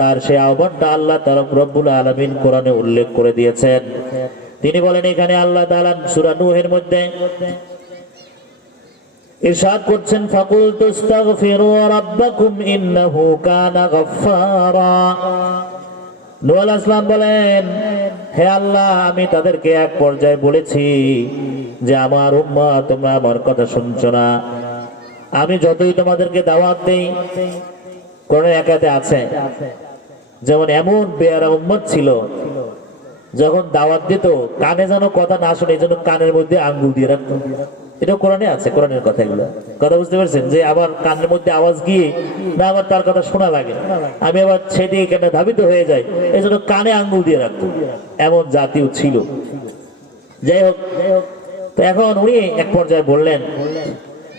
তার সেই আহ্বানটা আল্লাহ তাআলা রব্বুল আলামিন কোরআনে উল্লেখ করে দিয়েছেন। তিনি বলেন, এখানে আল্লাহ তাআলা সূরা নূহের মধ্যে ইরশাদ করছেন, ফাকুল তুস্তাগফিরু রাব্বাকুম ইন্নাহু কানা গাফফারা। নূহ আলাইহিস সালাম বলেন, হে আল্লাহ, আমি তাদেরকে এক পর্যায়ে বলেছি যে আমার উম্মাহ, তোমরা আমার কথা শুনছো না। আমি যতই তোমাদেরকে দাওয়াত দেই, কোরআনের একাতে আছে যেমন এমন বেয়ারা উম্মত ছিল, যখন দাওয়াত দিত কানে যেন কথা না শুনে, এই জন্য কানের মধ্যে আঙ্গুল দিয়ে রাখতো। এটা কোরআনে আছে, কোরআনের কথা এগুলো। কথা বুঝতে পারছেন? যে আবার কানের মধ্যে আওয়াজ গিয়ে না আবার তার কথা শোনা লাগে, আমি আবার সেদিকে কেন ধাবিত হয়ে যাই, এই জন্য কানে আঙ্গুল দিয়ে রাখতো। এমন জাতীয় ছিল। যাই হোক, তো এখন উনি এক পর্যায়ে বললেন,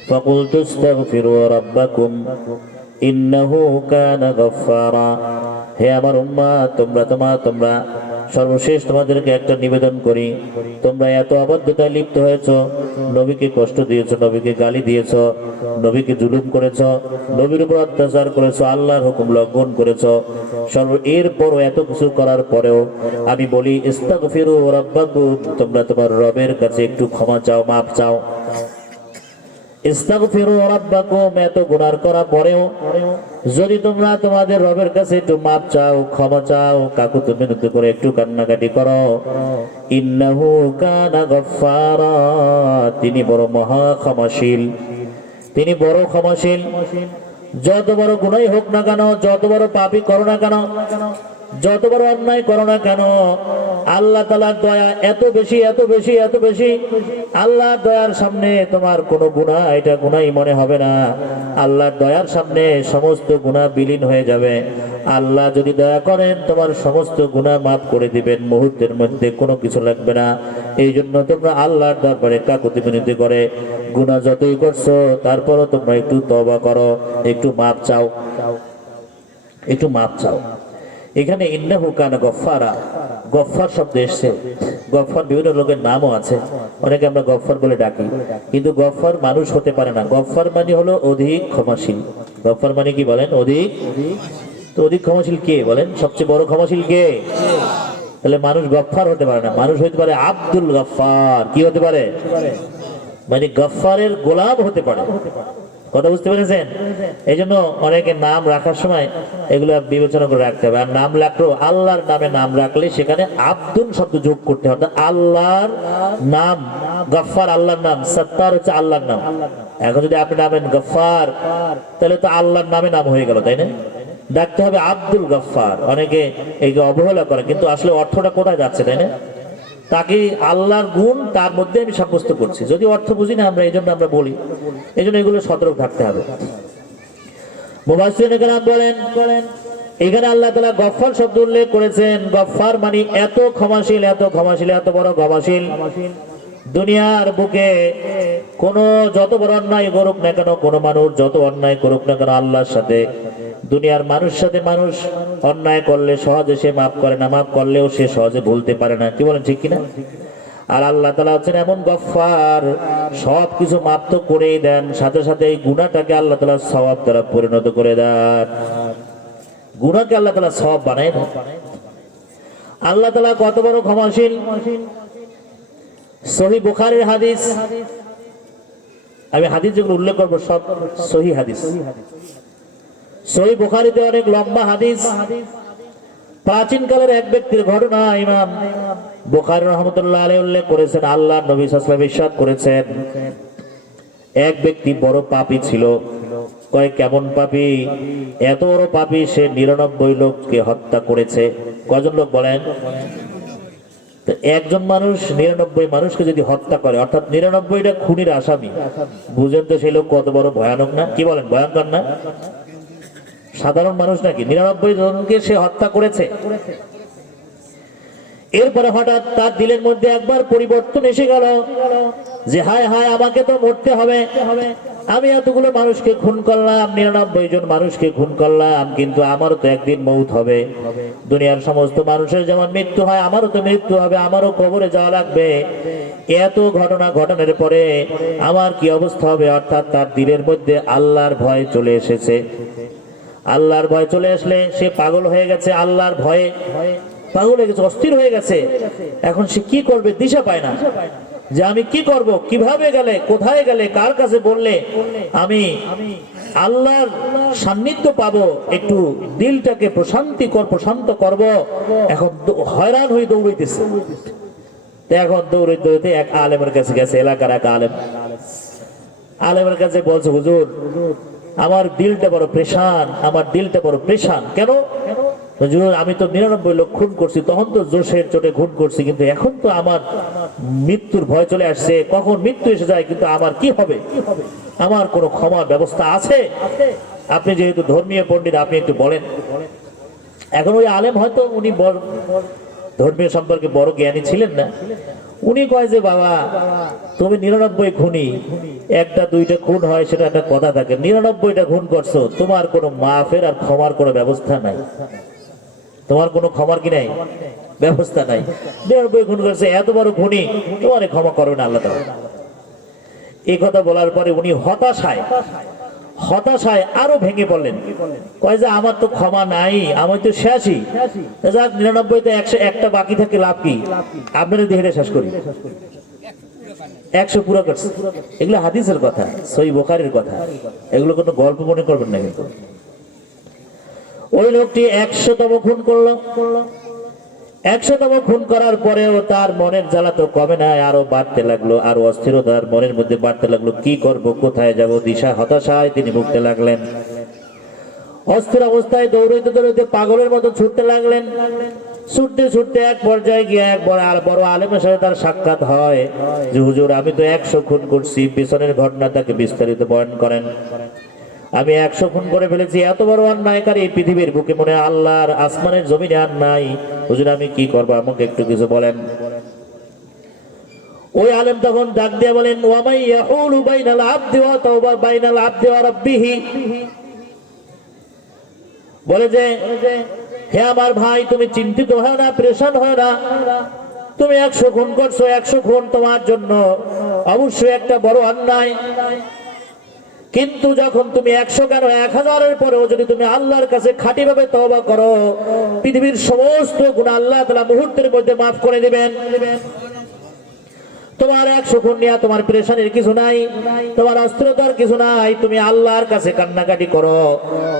ফাকুল তুস্তাগফিরু রাব্বাকুম ইন্নাহু কানা গাফফারা। হে আমার উম্মাহ, তোমরা সর্বশেষ তোমাদেরকে একটা নিবেদন করি, তোমরা এত অবাধ্যতায় লিপ্ত হয়েছো, নবীকে কষ্ট দিয়েছো, নবীকে গালি দিয়েছো, নবীকে জুলুম করেছো, নবীর উপর অত্যাচার করেছো, আল্লাহর হুকুম লঙ্ঘন করেছো। এরপরও এত কিছু করার পরেও আমি বলি, ইস্তাগফিরু রাব্বাকুম, তোমরা তোমার রবের কাছে একটু ক্ষমা চাও, মাপ চাও। ইস্তাগফিরু রাব্বাকুম, এত গুনাহ করার পরেও যদি তোমরা তোমাদের রবের কাছে একটু মাপ চাও, ক্ষমা চাও, কাকুতি মিনতি করে একটু কান্নাকাটি করো, ইন্নাহু কানা গাফফারা, তিনি বড় মহা ক্ষমাশীল, তিনি বড় ক্ষমাশীল। যত বড় গুনাহই হোক না কেন, যত বড় পাপই করো না কেন, যত বড় অন্যায় করো না কেন, আল্লাহ তাআলার দয়া এত বেশি, এত বেশি, এত বেশি। আল্লাহর দয়ার সামনে তোমার কোনো গুনাহ এটা গুনাহই মনে হবে না। আল্লাহর দয়ার সামনে সমস্ত গুনাহ বিলীন হয়ে যাবে। আল্লাহ যদি দয়া করেন, তোমার সমস্ত গুনাহ মাফ করে দিবেন, মুহূর্তের মধ্যে কোনো কিছু লাগবে না। এই জন্য তোমরা আল্লাহর দরবারে কাকুতি মিনতি করে গুনাহ যতই করছো, তারপরও তোমরা একটু তওবা করো, একটু মাপ চাও, একটু মাপ চাও। এখানে ইন্নাহু কানা গফফারা, গফফার শব্দ এসছে। গফফার বিভিন্ন লোকের নামও আছে, অনেকে আমরা গফফার বলে ডাকি, কিন্তু গফফার মানুষ হতে পারে না। গফফার মানে হলো অধিক ক্ষমাশীল। গফফার মানে কি বলেন? অধিক। তো অধিক ক্ষমাশীল কে বলেন? সবচেয়ে বড় ক্ষমাশীল কে? তাহলে মানুষ গফফার হতে পারে না, মানুষ হতে পারে আব্দুল গফফার। কি হতে পারে? মানে গফফারের গোলাম হতে পারে। কথা বুঝতে পেরেছেন? এই জন্য অনেকে নাম রাখার সময় এগুলো বিবেচনা করে রাখতে হবে। আর নাম রাখলেও আল্লাহর নামে নাম রাখলে সেখানে আব্দুল শব্দ যোগ করতে হবে। আল্লাহর নাম গফফার, আল্লাহর নাম, সত্তার হচ্ছে আল্লাহর নাম। এখন যদি আপনি নামেন গফফার, তাহলে তো আল্লাহর নামে নাম হয়ে গেল, তাই না? ডাকতে হবে আব্দুল গফফার। অনেকে এই অবহেলা করে, কিন্তু আসলে অর্থটা কোথায় যাচ্ছে, তাই না? তাকে আল্লাহর গুণ তার মধ্যে আমি সাব্যস্ত করছি। যদি অর্থ বুঝি না আমরা, এই জন্য আমরা বলি, এই জন্য এগুলো সতর্ক থাকতে হবে। মুফাসসিরিন কেরাম বলেন এখানে আল্লাহ তাআলা গফফার শব্দ উল্লেখ করেছেন। গফফার মানে এত ক্ষমাশীল, এত ক্ষমাশীল, এত বড় ক্ষমাশীল। দুনিয়ার বুকে কোন যত বড় অন্যায় করুক না কেন, কোন মানুষ যত অন্যায় করুক না কেন, আল্লাহর সাথে, দুনিয়ার মানুষের সাথে মানুষ অন্যায় করলে সহজে সে মাফ করে না, মাফ করলেও সে সহজে ভুলতে পারে না। কি বলেন, ঠিক কিনা? আর আল্লাহ তাআলা হচ্ছেন এমন গফফার, সবকিছু মাফ তো করেই দেন, সাথে সাথে এই গুনাহটাকে আল্লাহ তাআলা সওয়াব দ্বারা পরিণত করে দেন। গুনাহকে আল্লাহ তাআলা সওয়াব বানায় দেন। আল্লাহ তাআলা কত বড় ক্ষমাশীল। সহিহ বুখারীর হাদিস, আমি হাদিস যেগুলো উল্লেখ করবো সব সহিহ হাদিস। সহিহ বুখারীতে অনেক লম্বা হাদিস। প্রাচীন কালের এক ব্যক্তির ঘটনা ইমাম বুখারী রাহমাতুল্লাহ আলাইহি উল্লেখ করেছেন। আল্লাহ নবী সাল্লাল্লাহু আলাইহি ওয়াসাল্লাম ইরশাদ করেছেন, এক ব্যক্তি বড় পাপী ছিল। কয় কেমন পাপী? এত বড় পাপী সে 99 লোককে হত্যা করেছে। কয়জন লোক বলেন? তো একজন মানুষ 99 মানুষকে যদি হত্যা করে, অর্থাৎ 99টা খুনির আসামি, বুঝেন তো সেই লোক কত বড় ভয়ানক না? কি বলেন, ভয়ঙ্কর না? সাধারণ মানুষ নাকি? 99 জনকে সে হত্যা করেছে। এরপরে হঠাৎ তার দিলের মধ্যে একবার পরিবর্তন এসে গেল যে হায় হায়, আমাকে তো মরতে হবে। আমি এতগুলো মানুষকে খুন করলাম, 99 জন মানুষকে খুন করলাম, কিন্তু আমারও তো একদিন মৌত হবে। দুনিয়ার সমস্ত মানুষের যেমন মৃত্যু হয়, আমারও তো মৃত্যু হবে, আমারও কবরে যাওয়া লাগবে। এত ঘটনা ঘটনার পরে আমার কি অবস্থা হবে? অর্থাৎ তার দিলের মধ্যে আল্লাহর ভয় চলে এসেছে। আল্লাহর ভয় চলে আসলে সে পাগল হয়ে গেছে, আল্লাহর ভয়ে পাগল হয়ে গেছে, অস্থির হয়ে গেছে। এখন সে কি করবে দিশা পায় না, যে আমি কি করব, কিভাবে গেলে, কোথায় গেলে, কার কাছে বললে আমি আল্লাহর সান্নিধ্য পাবো, একটু দিলটাকে প্রশান্ত করব। এখন হয়রান হয়ে দৌড়াইতেছে। এখন দৌড়াইতে দৌড়াইতে এক আলেমের কাছে গেছে, এলাকার এক আলেমের কাছে বলছে, হুজুর আমার দিলটা বড় প্রেশান, আমার দিলটা বড় প্রেশান। কেন? আমি তো 99 লোক খুন করছি, তখন তো জোশের চোটে খুন করছি, কিন্তু এখন তো আমার মৃত্যুর ভয় চলে আসছে, কখন মৃত্যু এসে যায়, কিন্তু আমার কি হবে? আমার কোনো ক্ষমার ব্যবস্থা আছে? আপনি যেহেতু ধর্মীয় পণ্ডিত, আপনি একটু বলেন। এখন ওই আলেম হয়তো উনি ধর্মীয় সম্পর্কে বড় জ্ঞানী ছিলেন না। উনি কয় যে বাবা, তুমি 99 খুনি, একটা দুইটা খুন হয় সেটা একটা কথা থাকে, 99টা খুন করছো, তোমার কোনো মাফের আর ক্ষমার কোনো ব্যবস্থা নাই। তোমার কোনো ক্ষমার কি নাই? ব্যবস্থা নাই। 99 খুন করছে, এত বড় খুনি, তোমার ক্ষমা করবে না আল্লাহ তাআলা। এই কথা বলার পরে উনি হতাশায় আরো ভেঙে পড়লেন। কয় যে আমার তো ক্ষমা নাই, আমি তো শেষই। 99 তে 101টা বাকি থাকে, লাভ কি? আপনারা দেখে শেষ করি, 100 পুরো করছে। এগুলো হাদিসের কথা, সহিহ বুখারীর কথা, এগুলো কোনো গল্প মনে করবেন না। কিন্তু ওই লোকটি 100তম খুন করলো। 100তম খুন করার পরেও তার মনের জ্বালা তো কমে না, আরো বাড়তে লাগলো, আরো অস্থিরতার মনের মধ্যে বাড়তে লাগলো। কি করব, কোথায় যাব, দিশা হতাশায় তিনি ভুগতে লাগলেন। অস্থির অবস্থায় দৌড়াইতে দৌড়াইতে পাগলের মতো ছুটতে লাগলেন। ছুটতে ছুটতে এক পর্যায়ে গিয়ে এক বড় আলেমের সাথে তার সাক্ষাৎ হয় যে হুজুর, আমি তো 100 খুন করছি। পিছনের ঘটনা তাকে বিস্তারিত বর্ণন করেন। আমি 100 খুন করে ফেলেছি, এত বড় অন্যায়কারী পৃথিবীর বুকে মনে আল্লাহর আসমানের জমিনে আর নাই। হুজুর আমি কি করব, আমাকে একটু কিছু বলেন। ওই আলেম তখন ডাক দিয়ে বলেন, ওয়ামাই ইয়াহুলু বাইনাল আবদি ওয়া তাওবা বাইনাল আবদি ওয়া রাব্বিহি, বলে যে হে আমার ভাই, তুমি চিন্তিত হয় না, পেরেশান হয় না। তুমি 100 খুন করছো, 100 খুন তোমার জন্য অবশ্যই একটা বড় অন্যায়। কিন্তু যখন তুমি 100 কেন 1000-এর পরেও যদি তুমি আল্লাহর কাছে খাঁটি ভাবে তওবা করো, পৃথিবীর সমস্ত গুনাহ আল্লাহ তাআলা মুহূর্তের মধ্যে মাফ করে দিবেন। তোমার 100 খুন নিয়ে তোমার পেরেশানির কিছু নাই, তোমার অস্থিরতার কিছু নাই। তুমি আল্লাহর কাছে কান্নাকাটি করো,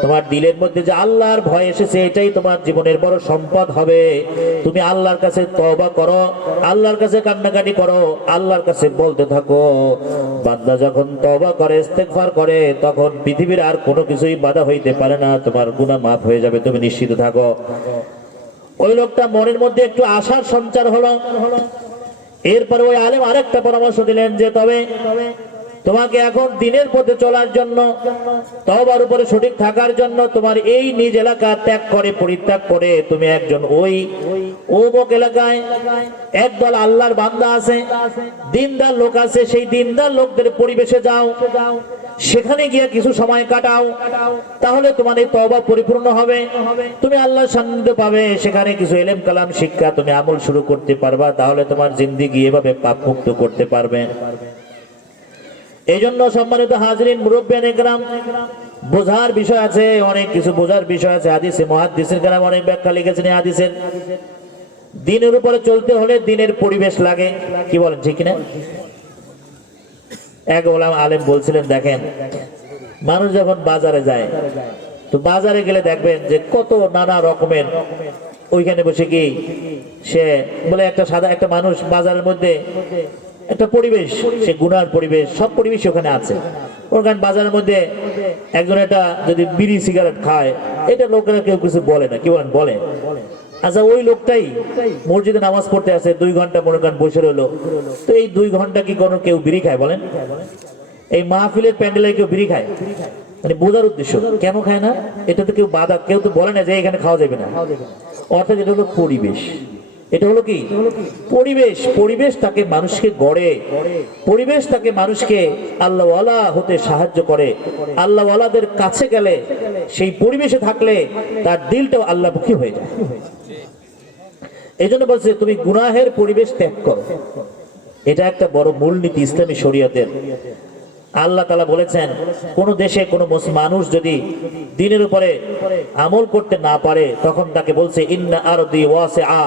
তোমার দিলের মধ্যে যে আল্লাহর ভয় এসেছে, এটাই তোমার জীবনের বড় সম্পদ হবে। তুমি আল্লাহর কাছে তওবা করো, আল্লাহর কাছে কান্নাকাটি করো, আল্লাহর কাছে বলতে থাকো। বান্দা যখন তওবা করে, ইস্তেগফার করে, তখন পৃথিবীর আর কোনো কিছুই বাধা হইতে পারে না, তোমার গুনাহ মাফ হয়ে যাবে, তুমি নিশ্চিত থাকো। ওই লোকটা মনের মধ্যে একটু আশার সঞ্চার হলো। এরপরে ওই আলেম আরেকটা পরামর্শ দিলেন যে তবে তোমাকে এখন দিনের পথে চলার জন্য, তওবার উপরে সঠিক থাকার জন্য তোমার এই নিজ এলাকা ত্যাগ করে, পরিত্যাগ করে তুমি একজন ওই অমুক এলাকায় একদল আল্লাহর বান্দা আছে, দিনদার লোক আছে, সেই দিনদার লোকদের পরিবেশে যাও, সেখানে গিয়ে কিছু সময় কাটাও, তাহলে তোমার এই তওবা পরিপূর্ণ হবে, তুমি আল্লাহর সান্নিধ্য পাবে, সেখানে কিছু ইলম কালাম শিক্ষা তুমি আমল শুরু করতে পারবা, তাহলে তোমার জিন্দেগি এভাবে পাপ মুক্ত করতে পারবে। এই জন্য সম্মানিত হাজরিন, মুরব্বিয়ান ইকরাম, বোঝার বিষয় আছে, অনেক কিছু বোঝার বিষয় আছে। হাদিসে মুহাদ্দিসিন কেরাম অনেক ব্যাখ্যা লিখেছেন এই হাদিসের। দিনের উপরে চলতে হলে দিনের পরিবেশ লাগে, কি বলেন ঠিক না? এক ওলামা আলেম বলছিলেন, দেখেন মানুষ যখন বাজারে যায়, তো বাজারে গেলে দেখবেন যে কত নানা রকমের, ওইখানে বসে কি সে বলে একটা সাদা একটা মানুষ বাজারের মধ্যে একটা পরিবেশ, সে গুনার পরিবেশ, সব পরিবেশ ওখানে আছে। ওখানে বাজারের মধ্যে একজন এটা যদি বিড়ি সিগারেট খায়, এটা লোকেরা কেউ কিছু বলে না, কি বলেন? বলে। আচ্ছা, ওই লোকটাই মসজিদে নামাজ পড়তে আসে, 2 ঘন্টা মনে করেন বসে রইলো, তো এই 2 ঘন্টা কি কোনো কেউ বিড়ি খায়? বলেন। এই মাহফিলের প্যান্ডেলে কেউ বিড়ি খায়? মানে বোঝার উদ্দেশ্য কেন খায় না, এটা তো কেউ বাধা, কেউ তো বলে না যে এখানে খাওয়া যাবে না। অর্থাৎ এটা হলো পরিবেশ, এটা হলো কি পরিবেশ। পরিবেশ তাকে মানুষকে গড়ে, পরিবেশ তাকে মানুষকে আল্লাহওয়ালা হতে সাহায্য করে। আল্লাহওয়ালাদের কাছে গেলে, সেই পরিবেশে থাকলে তার দিলটাও আল্লাহমুখী হয়ে যায়। এই জন্য বলছে তুমি গুনাহের পরিবেশ ত্যাগ করো, এটা একটা বড় মূলনীতি ইসলামী শরীয়তের। আল্লাহ তাআলা বলেছেন, কোন দেশে কোন মানুষ যদি দ্বীনের উপরে আমল করতে না পারে, তখন তাকে বলছে ইন্না আরদি ওয়াসিআ,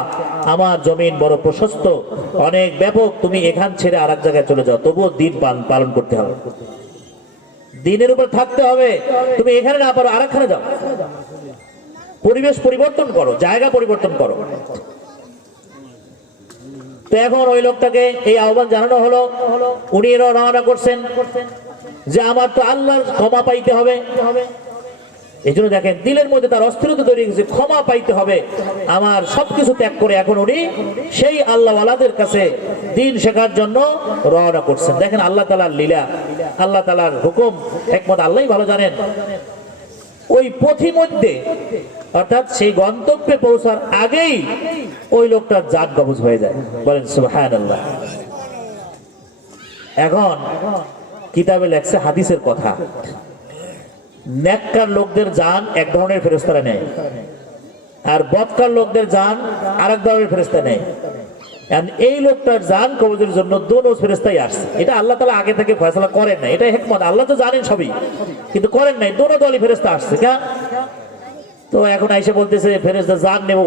আমার জমিন বড় প্রশস্ত, অনেক ব্যাপক, তুমি এখান ছেড়ে আরেক জায়গায় চলে যাও, তবুও দ্বীন পালন করতে হবে, দ্বীনের উপর থাকতে হবে। তুমি এখানে না পারো আরেকখানে যাও, পরিবেশ পরিবর্তন করো, জায়গা পরিবর্তন করো। তো এখন ওই লোকটাকে এই আহ্বান জানানো হলো, উনি রওনা করছেন যে আমার তো আল্লাহর ক্ষমা পাইতে হবে। এই জন্য দেখেন দিলের মধ্যে তার অস্থিরতা তৈরি হয়েছে, ক্ষমা পাইতে হবে, আমার সবকিছু ত্যাগ করে এখন উনি সেই আল্লাহওয়ালাদের কাছে দিন শেখার জন্য রওনা করছেন। দেখেন আল্লাহ তাআলার লীলা, আল্লাহ তাআলার হুকুম, একমাত্র আল্লাহই ভালো জানেন। ওই পথিমধ্যে, অর্থাৎ সেই গন্তব্যে পৌঁছার আগেই ওই লোকটার জান কবজ হয়ে যায়। বলেন সুবহানাল্লাহ। এখন কিতাবে লেখছে হাদিসের কথা, নেককার লোকদের জান এক ধরনের ফেরেশতারা নেয়, আর বদকার লোকদের জান আরেক ধরনের ফেরেশতা নেয়। এই লোকটার জান কবজের জন্য দোনো ফেরেশতাই আসছে। এটা আল্লাহ তাআলা আগে থেকে ফয়সালা করেন না, এটা হিকমত, আল্লাহ তো জানেন সবই, কিন্তু করেন নাই, দোনো দলই ফেরেশতা আসছে। কেন? তো এখন আইসা বলতেছে ফেরেশতা জান নেব।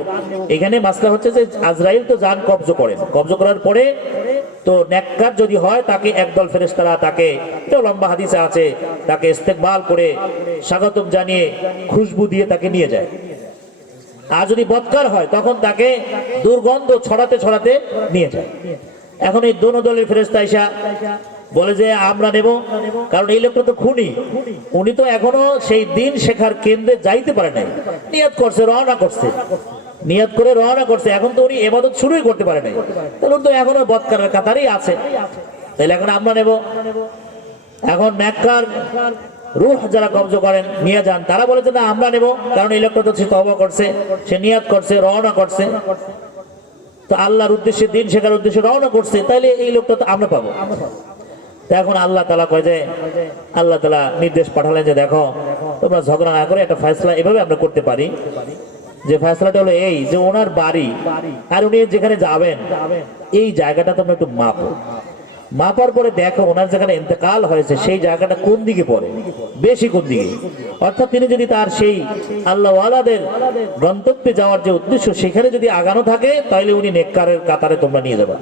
এখানে মাসলা হচ্ছে যে আজরাইল তো জান কবজ করেন, কবজ করার পরে তো নেককার যদি হয় তাকে একদল ফেরেশতারা তাকে, এটা লম্বা হাদিসে আছে, তাকে ইস্তেকবাল করে স্বাগতম জানিয়ে খুশবু দিয়ে তাকে নিয়ে যায়। আর যদি বদকার হয় তখন তাকে দুর্গন্ধ ছড়াতে ছড়াতে নিয়ে যায়। এখন এই দোনো দলের ফেরেশতা আইসা বলে যে আমরা নেব, কারণ এই লোকটা তো খুনি, উনি তো এখনো সেই দিন শেখার কেন্দ্রে যাইতে পারে নাই, নিয়ত করছে, রওনা করছে, নিয়ত করে রওনা করছে, এখন তো উনি ইবাদত শুরুই করতে পারে নাই, তাহলে তো এখনো বদকারের কাতারেই আছে, তাহলে এখন আমরা নেব। এখন নেককার রূহ যারা কবজ করেন নিয়ে যান, তারা বলেছে না আমরা নেব, কারণ এই লোকটা তো সে তওবা করছে, সে নিয়ত করছে, রওনা করছে, তো আল্লাহর উদ্দেশ্যে দিন শেখার উদ্দেশ্যে রওনা করছে, তাইলে এই লোকটা তো আমরা পাবো। এখন আল্লাহ তাআলা কয় যে, আল্লাহ তাআলা নির্দেশ পাঠালেন যে দেখো তোমরা ঝগড়া না করে একটা ফয়সালা এভাবে আমরা করতে পারি, যে ফয়সালাটা হলো এই যে ওনার বাড়ি আর উনি যেখানে যাবেন এই জায়গাটা তোমরা একটু মাপো, মাপার পরে দেখো ওনার যেখানে ইন্তেকাল হয়েছে সেই জায়গাটা কোন দিকে পড়ে, বেশি কোন দিকে, অর্থাৎ তিনি যদি তার সেই আল্লাহওয়ালাদের গন্তব্যে যাওয়ার যে উদ্দেশ্য সেখানে যদি আগানো থাকে তাহলে উনি নেককারের কাতারে তোমরা নিয়ে যাবা,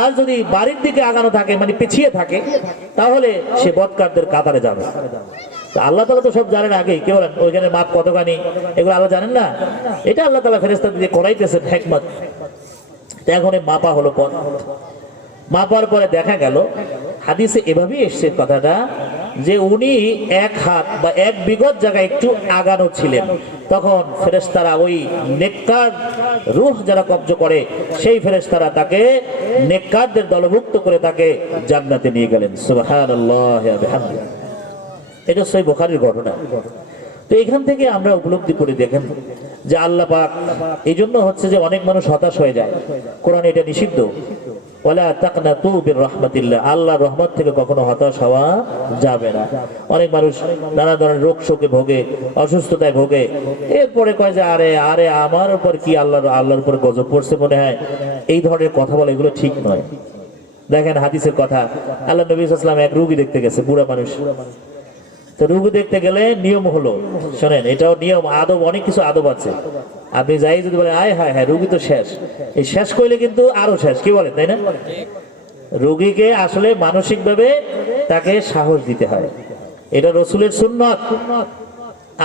আর যদি বাড়ির দিকে আগানো থাকে মানে পিছিয়ে থাকে তাহলে সে বদকারদের কাতারে যাবে। আল্লাহ তাআলা তো সব জানেন আগে, কি বলেন ওইখানে মাপ কতখানি এগুলো আল্লাহ জানেন না, এটা আল্লাহ তাআলা ফেরেশতা দিয়ে করাইতেছেন হিকমত। এখন মাপা হলো পর, মাপার পরে দেখা গেল হাদিসে এভাবেই এসছে কথাটা যে উনি এক হাত বা এক বিগত জায়গায় একটু আগানো ছিলেন, তখন ফেরেশতারা ওই নেককার রূহ যারা কব্জ করে সেই ফেরেশতারা তাকে নেককারদের দলভুক্ত করে তাকে জান্নাতে নিয়ে গেলেন। সুবহানাল্লাহ ওয়া বিহামদিহি। এটা সহিহ বুখারীর ঘটনা। তো এখান থেকে আমরা উপলব্ধি করে দেখেন যে আল্লাহ পাক, এই জন্য হচ্ছে যে অনেক মানুষ হতাশ হয়ে যায়। কোরআনে এটা নিষিদ্ধ, ওয়ালা তাকনাতু বির রাহমাতিল্লাহ, আল্লাহর রহমত থেকে কখনো হতাশ হওয়া যাবে না। অনেক মানুষ নানা ধরনের রোগ শোকে ভোগে, অসুস্থতায় ভোগে, এরপরে কয় যে আরে আরে আমার উপর কি আল্লাহর উপর গজব পড়ছে মনে হয়। এই ধরনের কথা বলা এগুলো ঠিক নয়। দেখেন হাদিসের কথা, আল্লাহ নবী সাল্লাল্লাহু আলাইহি ওয়াসাল্লাম এক রোগী দেখতে গেছে, বুড়া মানুষ। তো রোগী দেখতে গেলে নিয়ম হলো, শোনেন এটাও নিয়ম, আদব, অনেক কিছু আদব আছে। আপনি যাই যদি বলেন আয় হায় হ্যাঁ রোগী তো শেষ, এই শেষ করলে কিন্তু আরো শেষ, কি বলেন তাই না? রোগীকে আসলে মানসিকভাবে তাকে সাহস দিতে হয়, এটা রসুলের সুন্নত।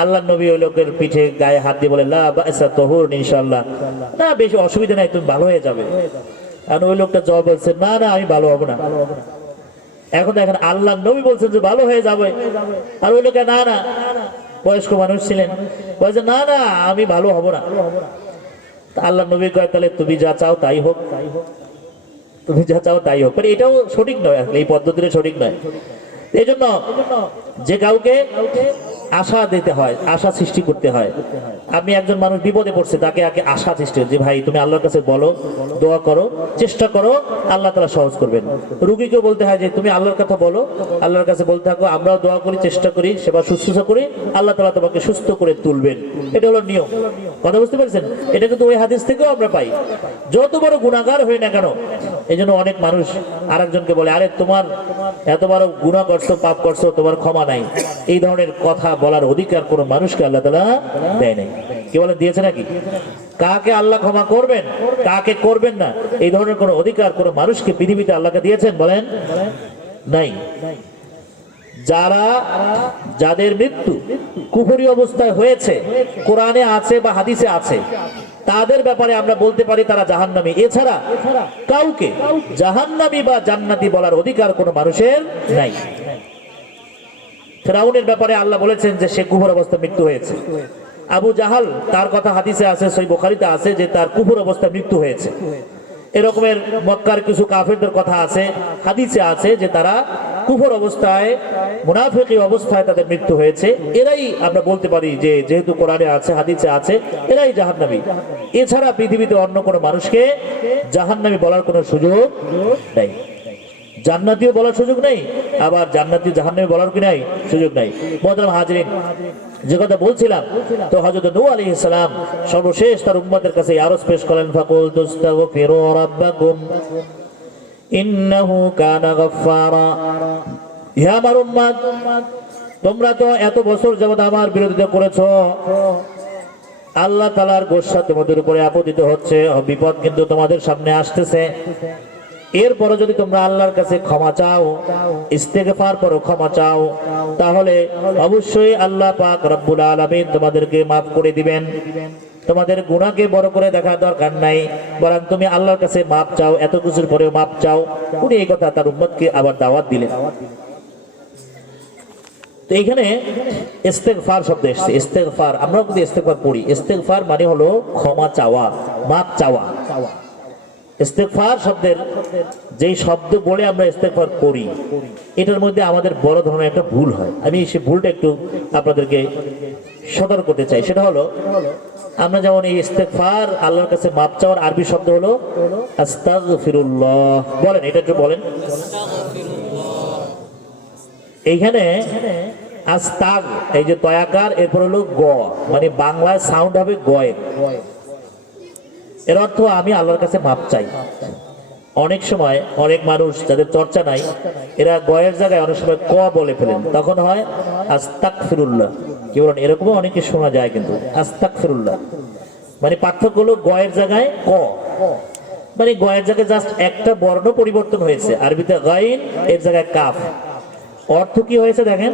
আল্লাহ নবী ওই লোকের পিঠে গায়ে হাত দিয়ে বলে লা বাসা তহুর ইনশাআল্লাহ, না বেশি অসুবিধা নাই, তুমি ভালো হয়ে যাবে। আর ওই লোকটা জবাব বলছে না না আমি ভালো হব না। এখন দেখেন আল্লাহ নবী বলছেন যে ভালো হয়ে যাবে, আর ওই লোকে না না, বয়স্ক মানুষ ছিলেন, বলছে না না আমি ভালো হব না। আল্লাহ নবী কয় তাহলে তুমি যা চাও তাই হোক, তুমি যা চাও তাই হোক। মানে এটাও সঠিক নয়, এই পদ্ধতিটা সঠিক নয়। এই জন্য যে কাউকে আশা দিতে হয়, আশা সৃষ্টি করতে হয়। আপনি একজন মানুষ বিপদে পড়ছে, তাকে আগে আশা সৃষ্টি যে ভাই তুমি আল্লাহর কাছে বলো, দোয়া করো, চেষ্টা করো, আল্লাহ তাআলা সহজ করবেন। রোগীকেও বলতে হয় যে তুমি আল্লাহর কথা বলো, আল্লাহর কাছে বলতে থাকো, আমরাও দোয়া করি, চেষ্টা করি, সেবা শুশ্রূষা করি, আল্লাহ তাআলা তোমাকে সুস্থ করে তুলবেন। এটা হলো নিয়ম। কথা বুঝতে পারছেন? এটা কিন্তু ওই হাদিস থেকেও আমরা পাই। যত বড় গুনাহগার হই না কেন, এই জন্য অনেক মানুষ আরেকজনকে বলে আরে তোমার এত বড় গুনাহ করছো, পাপ করছো, তোমার ক্ষমা নাই। এই ধরনের কথা বলার অধিকার কোন মানুষকে আল্লাহ তাআলা দেয় নাই। কি বলে দিয়েছে নাকি? কাকে আল্লাহ ক্ষমা করবেন, কাকে করবেন না, এই ধরনের কোন অধিকার কোন মানুষকে পৃথিবীতে আল্লাহকে দিয়েছেন বলেন? নাই। যাদের মৃত্যু কুফরি অবস্থায় হয়েছে, কোরআনে আছে বা হাদিসে আছে, তাদের ব্যাপারে আমরা বলতে পারি তারা জাহান্নামী। এছাড়া কাউকে জাহান্নামী বা জান্নাতি বলার অধিকার কোন মানুষের নাই। ফিরআউনের ব্যাপারে আল্লাহ বলেছেন যে সে কুফর অবস্থায় মৃত্যু হয়েছে। আবু জাহাল, তার কথা হাদিসে আছে, সহিহ বুখারীতে আছে যে তার কুফর অবস্থায় মৃত্যু হয়েছে। এরকমের মক্কার কিছু কাফেরদের কথা আছে, হাদিসে আছে যে তারা কুফর অবস্থায়, মুনাফিকি অবস্থায় তাদের মৃত্যু হয়েছে। এরাই আমরা বলতে পারি যে যেহেতু কোরআনে আছে, হাদিসে আছে, এরাই জাহান্নামী। এছাড়া পৃথিবীতে অন্য কোনো মানুষকে জাহান্নামী বলার কোনো সুযোগ নেই। জান্নাতীও বলার সুযোগ নেই, আবার জান্নাতি জাহান্নামী বলার কি নাই, সুযোগ নাই। মুহতারাম হাজিরিন, যে কথা বলছিলাম, তো হযরত নূহ আলাইহিস সালাম সর্বশেষ তার উম্মতের কাছে আরজ পেশ করেন, ফাকুল তুস্তাগফিরু রাব্বাকুম ইন্নাহু কানা গাফফারা। হে আমার উম্মত, তোমরা তো এত বছর যাবত আমার বিরোধিতা করেছো, আল্লাহ তাআলার গোসা তোমাদের উপরে আপতিত হচ্ছে, বিপদ কিন্তু তোমাদের সামনে আসতেছে। এরপরে যদি তোমরা আল্লাহর কাছে ক্ষমা চাও, ইস্তেগফার করো, ক্ষমা চাও, তাহলে অবশ্যই আল্লাহ পাক রব্বুল আলামিন তোমাদেরকে মাফ করে দিবেন। তোমাদের গুনাহকে বড় করে দেখার দরকার নাই, বরং তুমি আল্লাহর কাছে মাফ চাও, এত কিছুর পরেও মাফ চাও। উনি এই কথা তার উম্মতকে আবার দাওয়াত দিলেন। তো এখানে ইস্তেগফার শব্দ এসেছে। ইস্তেগফার আমরা যদি ইস্তেগফার পড়ি, ইস্তেগফার মানে হলো ক্ষমা চাওয়া, মাফ চাওয়া। ইস্তেগফার শব্দের যেই শব্দ বলে আমরা ইস্তেগফার করি, এটার মধ্যে আমাদের বড় ধরনের একটা ভুল হয়। আমি সেই ভুলটা একটু আপনাদেরকে সতর্ক করতে চাই। সেটা হলো, আমরা যেমন এই ইস্তেগফার, আল্লাহর কাছে মাপ চাওয়ার আরবি শব্দ হলো আস্তাগফিরুল্লাহ। বলেন, এটা একটু বলেন। এইখানে আস্তাগ, এই যে তয়াকার, এরপর হলো গ, মানে বাংলায় সাউন্ড হবে গয়ের। এর অর্থ আমি আল্লাহর কাছে মাপ চাই। অনেক সময় অনেক মানুষ যাদের চর্চা নাই, এরা গয়ের জায়গায় অনেক সময় ক বলে ফেলেন, তখন হয় আস্তাগফিরুল্লাহ। কি বলেন? এরকমও অনেকে শোনা যায়, কিন্তু আস্তাগফিরুল্লাহ মানে পার্থক্য হলো গয়ের জায়গায় ক, মানে গয়ের জায়গায় জাস্ট একটা বর্ণ পরিবর্তন হয়েছে। আরবিতে গাইন, এর জায়গায় কাফ। অর্থ কি হয়েছে দেখেন,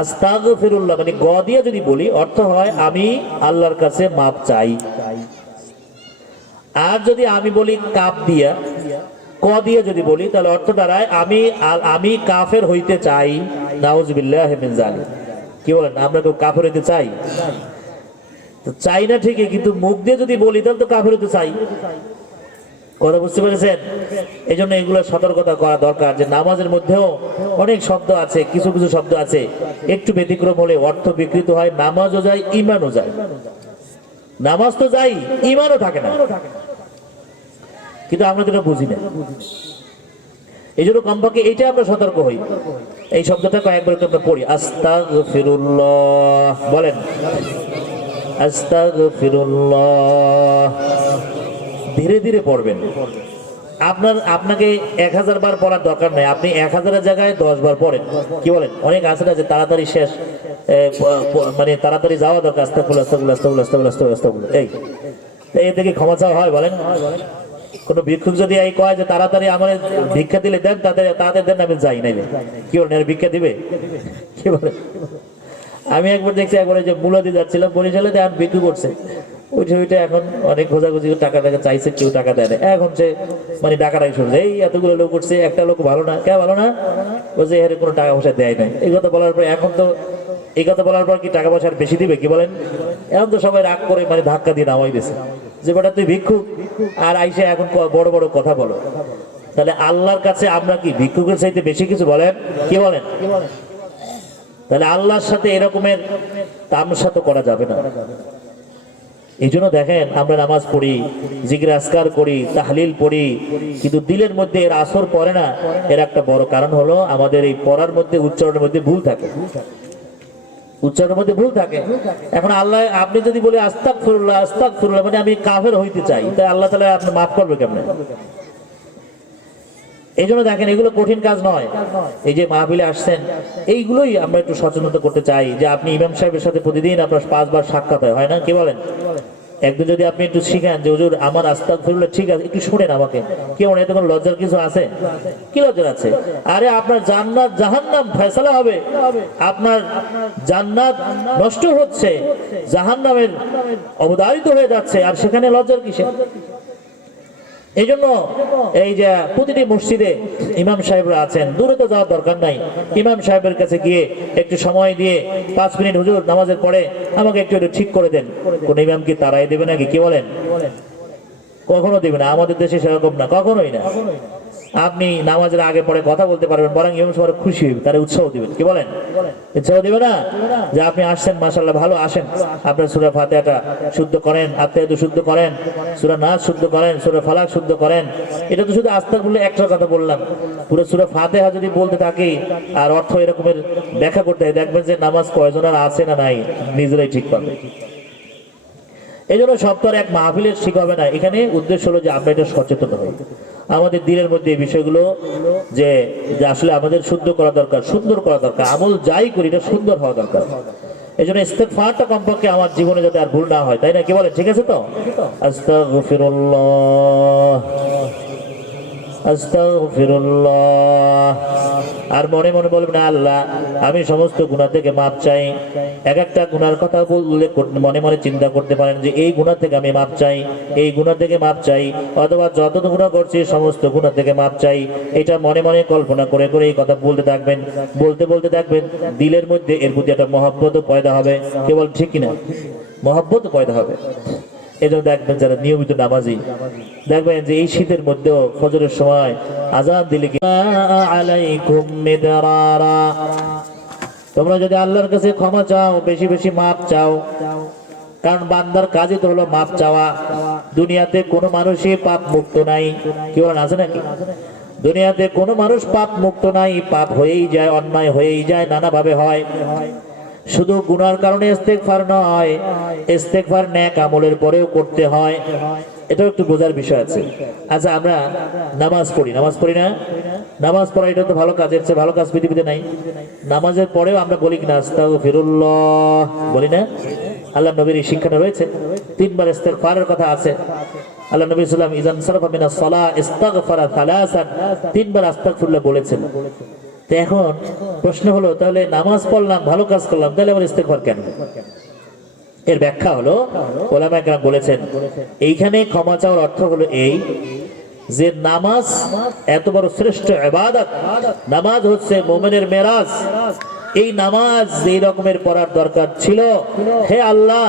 আস্তাগফিরুল্লাহ মানে গ দিয়ে যদি বলি, অর্থ হয় আমি আল্লাহর কাছে মাপ চাই। আর যদি আমি বলি কাপ দিয়া, ক দিয়ে যদি বলি, তাহলে অর্থ দাঁড়ায় আমি কাফের হইতে চাই। নাউযুবিল্লাহি মিন যালিক। কি বলেন, আমরা কেউ কাফের হতে চাই? তো চাই না ঠিকই, কিন্তু মুখ দিয়ে যদি বলি তাহলে তো কাফের হতে চাই। কথা বুঝতে পেরেছেন? এই জন্য এগুলো সতর্কতা করা দরকার যে নামাজের মধ্যেও অনেক শব্দ আছে, কিছু কিছু শব্দ আছে একটু ব্যতিক্রম হলে অর্থ বিকৃত হয়, নামাজও যায় ইমানও যায়। নামাজ তো যাই, ইমানও থাকে না, কিন্তু আমরা তো এটা বুঝি না। এই জন্য কমপক্ষে এইটা আমরা সতর্ক হই। এই শব্দটা কয়েকবার আমরা পড়ি, আস্তাগফিরুল্লাহ, বলেন আস্তাগফিরুল্লাহ। ধীরে ধীরে পড়বেন। আপনাকে 1000 বার পড়ার দরকার নাই, আপনি 1000-এর জায়গায় 10 বার পড়েন। কি বলেন? অনেক আছে না যে তাড়াতাড়ি শেষ, মানে তাড়াতাড়ি যাওয়া দরকার, আস্তাগফিরুল্লাহ আস্তাগফিরুল্লাহ আস্তাগফিরুল্লাহ আস্তাগফিরুল্লাহ আস্তাগফিরুল্লাহ। এই থেকে ক্ষমা চাওয়া হয়? বলেন। কোন ভিক্ষুক যদি এই কয় যে তাড়াতাড়ি আমার ভিক্ষা দিলে দেন, তাদের দেন, আমি যাই নাই। কি বলেন, এর ভিক্ষা দিবে? কি বলে? আমি একবার দেখছি, একবার যে মুলাদি যাচ্ছিলাম বরিশালে, এখন ভিক্ষু করছে ওইটা এখন অনেক খোঁজাখুঁজি টাকা চাইছে, কেউ টাকা দেয় না। এখন সে মানে টাকাটাই শুনছে, এই এতগুলো লোক করছে, একটা লোক ভালো না, কে ভালো না, বলছে এর কোনো টাকা পয়সা দেয় নাই। এই কথা বলার পর এখন তো এই কথা বলার পর কি টাকা পয়সা বেশি দিবে? কি বলেন? এখন তো সবাই রাগ করে মানে ধাক্কা দিয়ে নামাই দিয়েছে যে বেটা তুই ভিক্ষুক আর আইসে এখন বড় বড় কথা বলো। তাহলে আল্লাহর কাছে আমরা কি ভিক্ষুকের চাইতে বেশি কিছু? বলেন। কি বলেন? তাহলে আল্লাহর সাথে এরকমের তামসা তো করা যাবে না। এই জন্য দেখেন, আমরা নামাজ পড়ি, জিকির আজকার করি, তাহলিল পড়ি, কিন্তু দিলের মধ্যে এর আসর পড়ে না। এর একটা বড় কারণ হলো আমাদের এই পড়ার মধ্যে, উচ্চারণের মধ্যে ভুল থাকে। উচ্চারণের মধ্যে ভুল থাকে। এখন আল্লাহ, আপনি যদি বলি আস্তাগফিরুল্লাহ আস্তাগফিরুল্লাহ, মানে আমি কাফের হইতে চাই, তাই আল্লাহ তাআলা আপনি মাফ করবে কেমনে? এই জন্য দেখেন, এগুলো কঠিন কাজ নয়। এই যে মাহফিলে আসছেন, এইগুলোই আমরা একটু সচেতনতা করতে চাই যে আপনি ইমাম সাহেবের সাথে প্রতিদিন আপনার 5 বার সাক্ষাৎ হয় না? কি বলেন? একদিন যদি আপনি একটু শিখেন যে হুজুর আমার আস্তাগফিরুল্লাহ ঠিক আছে, একটু শুনেন আমাকে, কি মনে এতে কোনো লজ্জার কিছু আছে? কি লজ্জার আছে? আরে আপনার জান্নাত জাহান্নাম ফয়সালা হবে, আপনার জান্নাত নষ্ট হচ্ছে, জাহান্নামের অবধারিত হয়ে যাচ্ছে, আর সেখানে লজ্জার কিসে? এই জন্য এই যে প্রতিটি মসজিদে ইমাম সাহেবরা আছেন, দূরে তো যাওয়ার দরকার নাই, ইমাম সাহেবের কাছে গিয়ে একটু সময় দিয়ে 5 মিনিট হুজুর নামাজের পরে আমাকে একটু ঠিক করে দেন। কোন ইমাম কি তারাই দেবে নাকি? কি বলেন? কখনো দেবে না। আমাদের দেশে সেরকম না, কখনোই না। আপনি নামাজের আগে পরে কথা বলতে পারবেন, বরং ইমাম সাহেব খুশি হইবে, তারা উৎসাহ দিবেন। কি বলেন? উৎসাহ দিবে না যে আপনি আসছেন, মাশাআল্লাহ ভালো, আসেন, আপনার সূরা ফাতিহাটা শুদ্ধ করেন, আত্মায়াত শুদ্ধ করেন, সূরা নাস শুদ্ধ করেন, সূরা ফালাক শুদ্ধ করেন। এটা তো শুধু আস্তাগফিরুল্লাহ একটা কথা বললাম। পুরো সূরা ফাতিহা যদি বলতে থাকি আর অর্থ এরকমের ব্যাখ্যা করতে হয়, দেখবেন যে নামাজ কয়জনের আছে না নাই নিজেরাই ঠিক পাবে। এই জন্য সপ্তাহের এক মাহফিলের শিখাবে না। এখানে উদ্দেশ্য হলো যে আমরা এটা সচেতন হই, আমাদের দিনের মধ্যে এই বিষয়গুলো যে আসলে আমাদের শুদ্ধ করা দরকার, সুন্দর করা দরকার। আমল যাই করি এটা সুন্দর হওয়া দরকার। এই জন্য ইস্তেগফারটা কমপক্ষে আমার জীবনে যাতে আর ভুল না হয়, তাই না? কি বলেন? ঠিক আছে তো? আস্তাগফিরুল্লাহ আস্তাগফিরুল্লাহ। আর মনে মনে বলবেন, আল্লাহ আমি সমস্ত গুনাহ থেকে মাপ চাই। এক একটা গুনার কথা বললে মনে মনে চিন্তা করতে পারেন যে এই গুনাহ থেকে আমি মাপ চাই, এই গুনাহ থেকে মাপ চাই, অথবা যত গুনাহ করছি সমস্ত গুনাহ থেকে মাপ চাই। এটা মনে মনে কল্পনা করে করে এই কথা বলতে থাকবেন। বলতে বলতে দেখবেন দিলের মধ্যে এর প্রতি একটা মহব্বত পয়দা হবে। কেবল ঠিক কিনা? মহব্বত পয়দা হবে। এই জন্য দেখবেন যারা নিয়মিত নামাজি, দেখবেন যে এই শীতের মধ্যেও ফজরের সময় আজান দিলে কি আলাইকুম মিদরারা, তোমরা যদি আল্লাহর কাছে ক্ষমা চাও, বেশি বেশি মাপ চাও, কারণ বান্দার কাজই তো হলো মাপ চাওয়া। দুনিয়াতে কোনো মানুষই পাপ মুক্ত নাই। কি বলেন? আছে নাকি? দুনিয়াতে কোনো মানুষ পাপ মুক্ত নাই। পাপ হয়েই যায়, অন্যায় হয়েই যায়, নানাভাবে হয়। শুধু গুনার কারণে ইস্তেগফার নয়, ইস্তেগফার নেক আমলের পরেও করতে হয়। এটাও একটু বোঝার বিষয় আছে। আচ্ছা, আমরা নামাজ পড়ি, নামাজ পড়ি না? নামাজ পড়া এটা তো ভালো কাজ, এর চেয়ে ভালো কাজ পৃথিবীতে নাই। নামাজের পরেও আমরা বলি কিনা আস্তাগফিরুল্লাহ? বলি না? আল্লাহ নবীর এই শিক্ষাটা রয়েছে। 3 বার ইস্তেগফারের কথা আছে। আল্লাহ নবী সাল্লাল্লাহু আলাইহি ওয়াসাল্লাম ইযান সারাফা মিনাস সালাহ ইস্তাগফারা সালাসান, 3 বার আস্তাগফিরুল্লাহ বলেছেন। তো এখন প্রশ্ন হলো, তাহলে নামাজ পড়লাম, ভালো কাজ করলাম, তাহলে আবার ইস্তেগফার কেন? এর ব্যাখ্যা হলো, ওলামায়ে কেরাম বলেছেন এইখানে ক্ষমা চাওয়ার অর্থ হলো এই যে নামাজ এত বড় শ্রেষ্ঠ ইবাদত, নামাজ হচ্ছে মুমিনের মেরাজ। এই নামাজ এই রকমের পড়ার দরকার ছিল। হে আল্লাহ,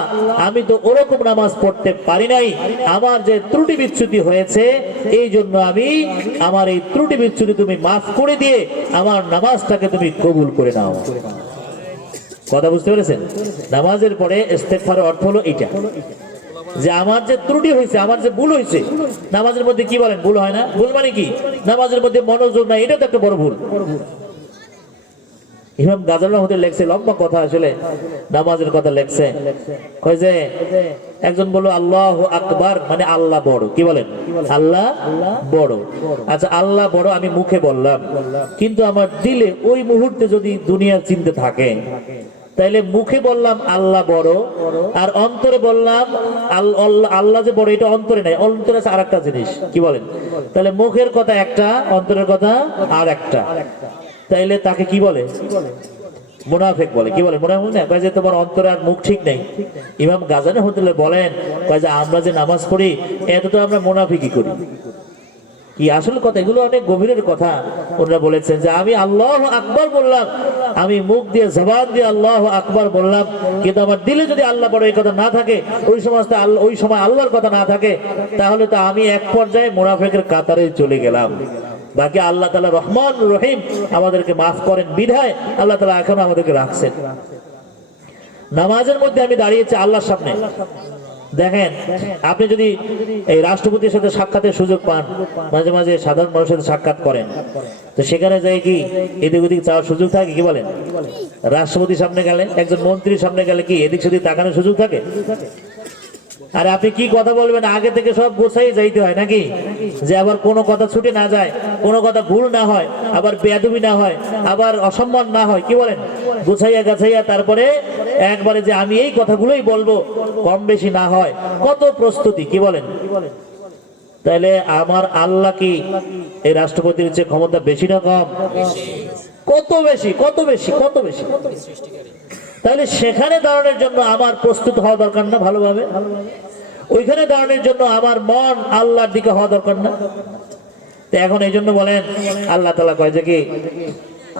আমি তো ওরকম নামাজ পড়তে পারি নাই, আমার যে ত্রুটি বিচ্যুতি হয়েছে এই জন্য আমি আমার এই ত্রুটি বিচ্যুতি তুমি মাফ করে দিয়ে আমার নামাজটাকে তুমি কবুল করে নাও। কথা বুঝতে পেরেছেন? নামাজের পরে ইস্তেগফারের অর্থ হলো এটা, যে আমার যে ত্রুটি হয়েছে, আমার যে ভুল হয়েছে। নামাজের মধ্যে কি বলেন ভুল হয় না? ভুল মানে কি? নামাজের মধ্যে মনোযোগ নাই, এটা তো একটা বড় ভুল। ইমাম গাজালি রহমাতুল্লাহ লেখছে, লম্বা কথা, আসলে নামাজের কথা লেখছে। কয় যে একজন বলল আল্লাহু আকবার মানে আল্লাহ বড়। কি বলেন? আল্লাহ বড়। আচ্ছা, আল্লাহ বড় আমি মুখে বললাম, কিন্তু আমার দিলে ওই মুহূর্তে যদি দুনিয়ার চিন্তা থাকে, তাইলে মুখে বললাম আল্লাহ বড়, আর অন্তরে বললাম আল্লাহ যে বড়, এটা অন্তরে নাই, অন্তরে আছে আরেকটা জিনিস। কি বলেন? তাহলে মুখের কথা একটা, অন্তরের কথা আর একটা। তাইলে তাকে কি বলে? মুনাফিক বলে। কি বলে? মুনাফিক না, কয় যে তোমার অন্তরে আর মুখ ঠিক নেই। ইমাম গাজালি রাহমাতুল্লাহ বলেন, কয় যে আমরা যে নামাজ পড়ি এত তো আমরা মুনাফিকই করি। কি আসল কথা? এগুলো অনেক গভীরের কথা। ওনারা বলেছেন যে আমি আল্লাহু আকবার বললাম, আমি মুখ দিয়ে জবান দিয়ে আল্লাহু আকবার বললাম, কিন্তু আমার দিলে যদি আল্লাহ বড় এই কথা না থাকে, ওই সময় আল্লাহর কথা না থাকে, তাহলে তো আমি এক পর্যায়ে মুনাফিকের কাতারে চলে গেলাম। বাকি আল্লাহ তাআলা রহমান রহিম, আমাদেরকে মাফ করেন বিধায় আল্লাহ তাআলা এখন আমাদেরকে রাখছেন। নামাজের মধ্যে আমি দাঁড়িয়েছি আল্লাহর সামনে। দেখেন, আপনি যদি এই রাষ্ট্রপতির সাথে সাক্ষাতের সুযোগ পান, মাঝে মাঝে সাধারণ মানুষের সাথে সাক্ষাৎ করেন, তো সেখানে যাই কি এদিক ওদিক চাওয়ার সুযোগ থাকে? কি বলেন? রাষ্ট্রপতির সামনে গেলে, একজন মন্ত্রীর সামনে গেলে কি এদিক সেদিক তাকানোর সুযোগ থাকে? আর আপনি কি কথা বলবেন আগে থেকে সব গোছাই যাইতে হয় নাকি, যে আবার কোনো কথা ছুটে না যায়, কোনো কথা ভুল না হয়, আবার বেয়াদবি না হয়, আবার অসম্মান না হয়। কি বলেন? গুছাইয়া গাছাইয়া তারপরে একবারে যে আমি এই কথাগুলোই বলবো, কম বেশি না হয়, কত প্রস্তুতি। কি বলেন? তাইলে আমার আল্লাহ কি এই রাষ্ট্রপতির চেয়ে ক্ষমতা বেশি না কম? কত বেশি, কত বেশি, কত বেশি। তাহলে সেখানে দাঁড়ানোর জন্য আমার প্রস্তুত হওয়া দরকার না ভালোভাবে? ওইখানে দাঁড়ানোর জন্য আমার মন আল্লাহর দিকে হওয়া দরকার না? তো এখন এই জন্য বলেন, আল্লাহ তাআলা কয় যে কি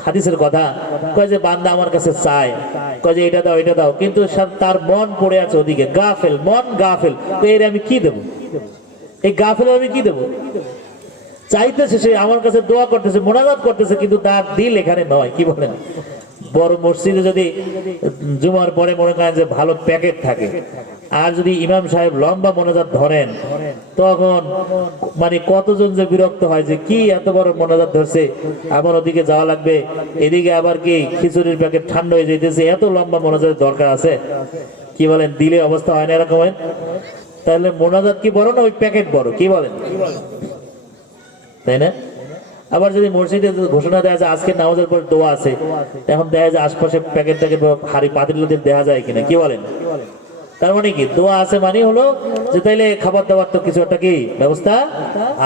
হাদিসের কথা, কয় যে বান্দা আমার কাছে চায়, কয় যে এটা দাও এটা দাও, কিন্তু তার মন পড়ে আছে ওদিকে, গাফেল মন, গাফেল। তো এর আমি কি দেবো? এই গাফেল আমি কি দেবো? চাইতেছে, সে আমার কাছে দোয়া করতেছে, মোনাজাত করতেছে, কিন্তু তার দিল এখানে নয়। কি বলেন? বড় মসজিদে যদি জুমার পরে মনে করেন যে ভালো প্যাকেট থাকে, আর যদি ইমাম সাহেব লম্বা মোনাজাত ধরেন, তখন মানে কতজন যে বিরক্ত হয় যে কি এত বড় মোনাজাত ধরছে, আমার ওদিকে যাওয়া লাগবে, এদিকে আবার কি খিচুড়ির প্যাকেট ঠান্ডা হয়ে যাইতেছে, এত লম্বা মোনাজাতের দরকার আছে? কি বলেন? দিলে অবস্থা হয় না এরকম? তাহলে মোনাজাত কি বড় না ওই প্যাকেট বড়? কি বলেন? তাই না? আবার যদি মসজিদে ঘোষণা দেওয়া যায় আজকে নামাজের পর দোয়া আছে, এখন দেখা যায় আশপাশে প্যাকেট ট্যাকেট হাড়ি পাতিলদের দেখা যায় কিনা? কি বলেন? তার মানে কি দোয়া আছে মানে হলো যে তাইলে খাবার দাবার তো কিছু একটা কি ব্যবস্থা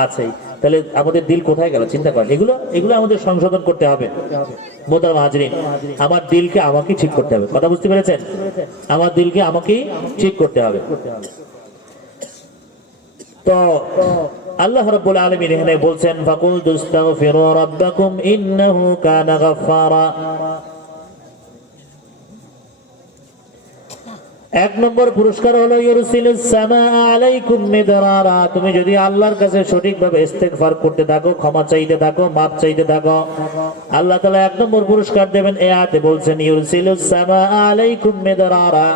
আছে। তাহলে আমাদের দিল কোথায় গেল? চিন্তা করেন। এগুলো আমাদের সংশোধন করতে হবে। মোহতারাম হাজরিন, আমার দিলকে আমাকেই ঠিক করতে হবে। কথা বুঝতে পেরেছেন? আমার দিলকে আমাকেই ঠিক করতে হবে। তো আল্লাহ রাব্বুল আলামিন এখানে বলছেন, ফাকুল তুস্তাগফিরু রাব্বাকুম ইন্নাহু কানা গাফফারা। এক নম্বর পুরস্কার হলো ইউরসিলুস সামাআ আলাইকুম মিদরারা। তুমি যদি আল্লাহর কাছে সঠিকভাবে ইস্তেগফার করতে থাকো, ক্ষমা চাইতে থাকো, মাফ চাইতে থাকো, আল্লাহ তাআলা এক নম্বর পুরস্কার দেবেন। এই আয়াতে বলছেন ইউরসিলুস সামাআ আলাইকুম মিদরারা,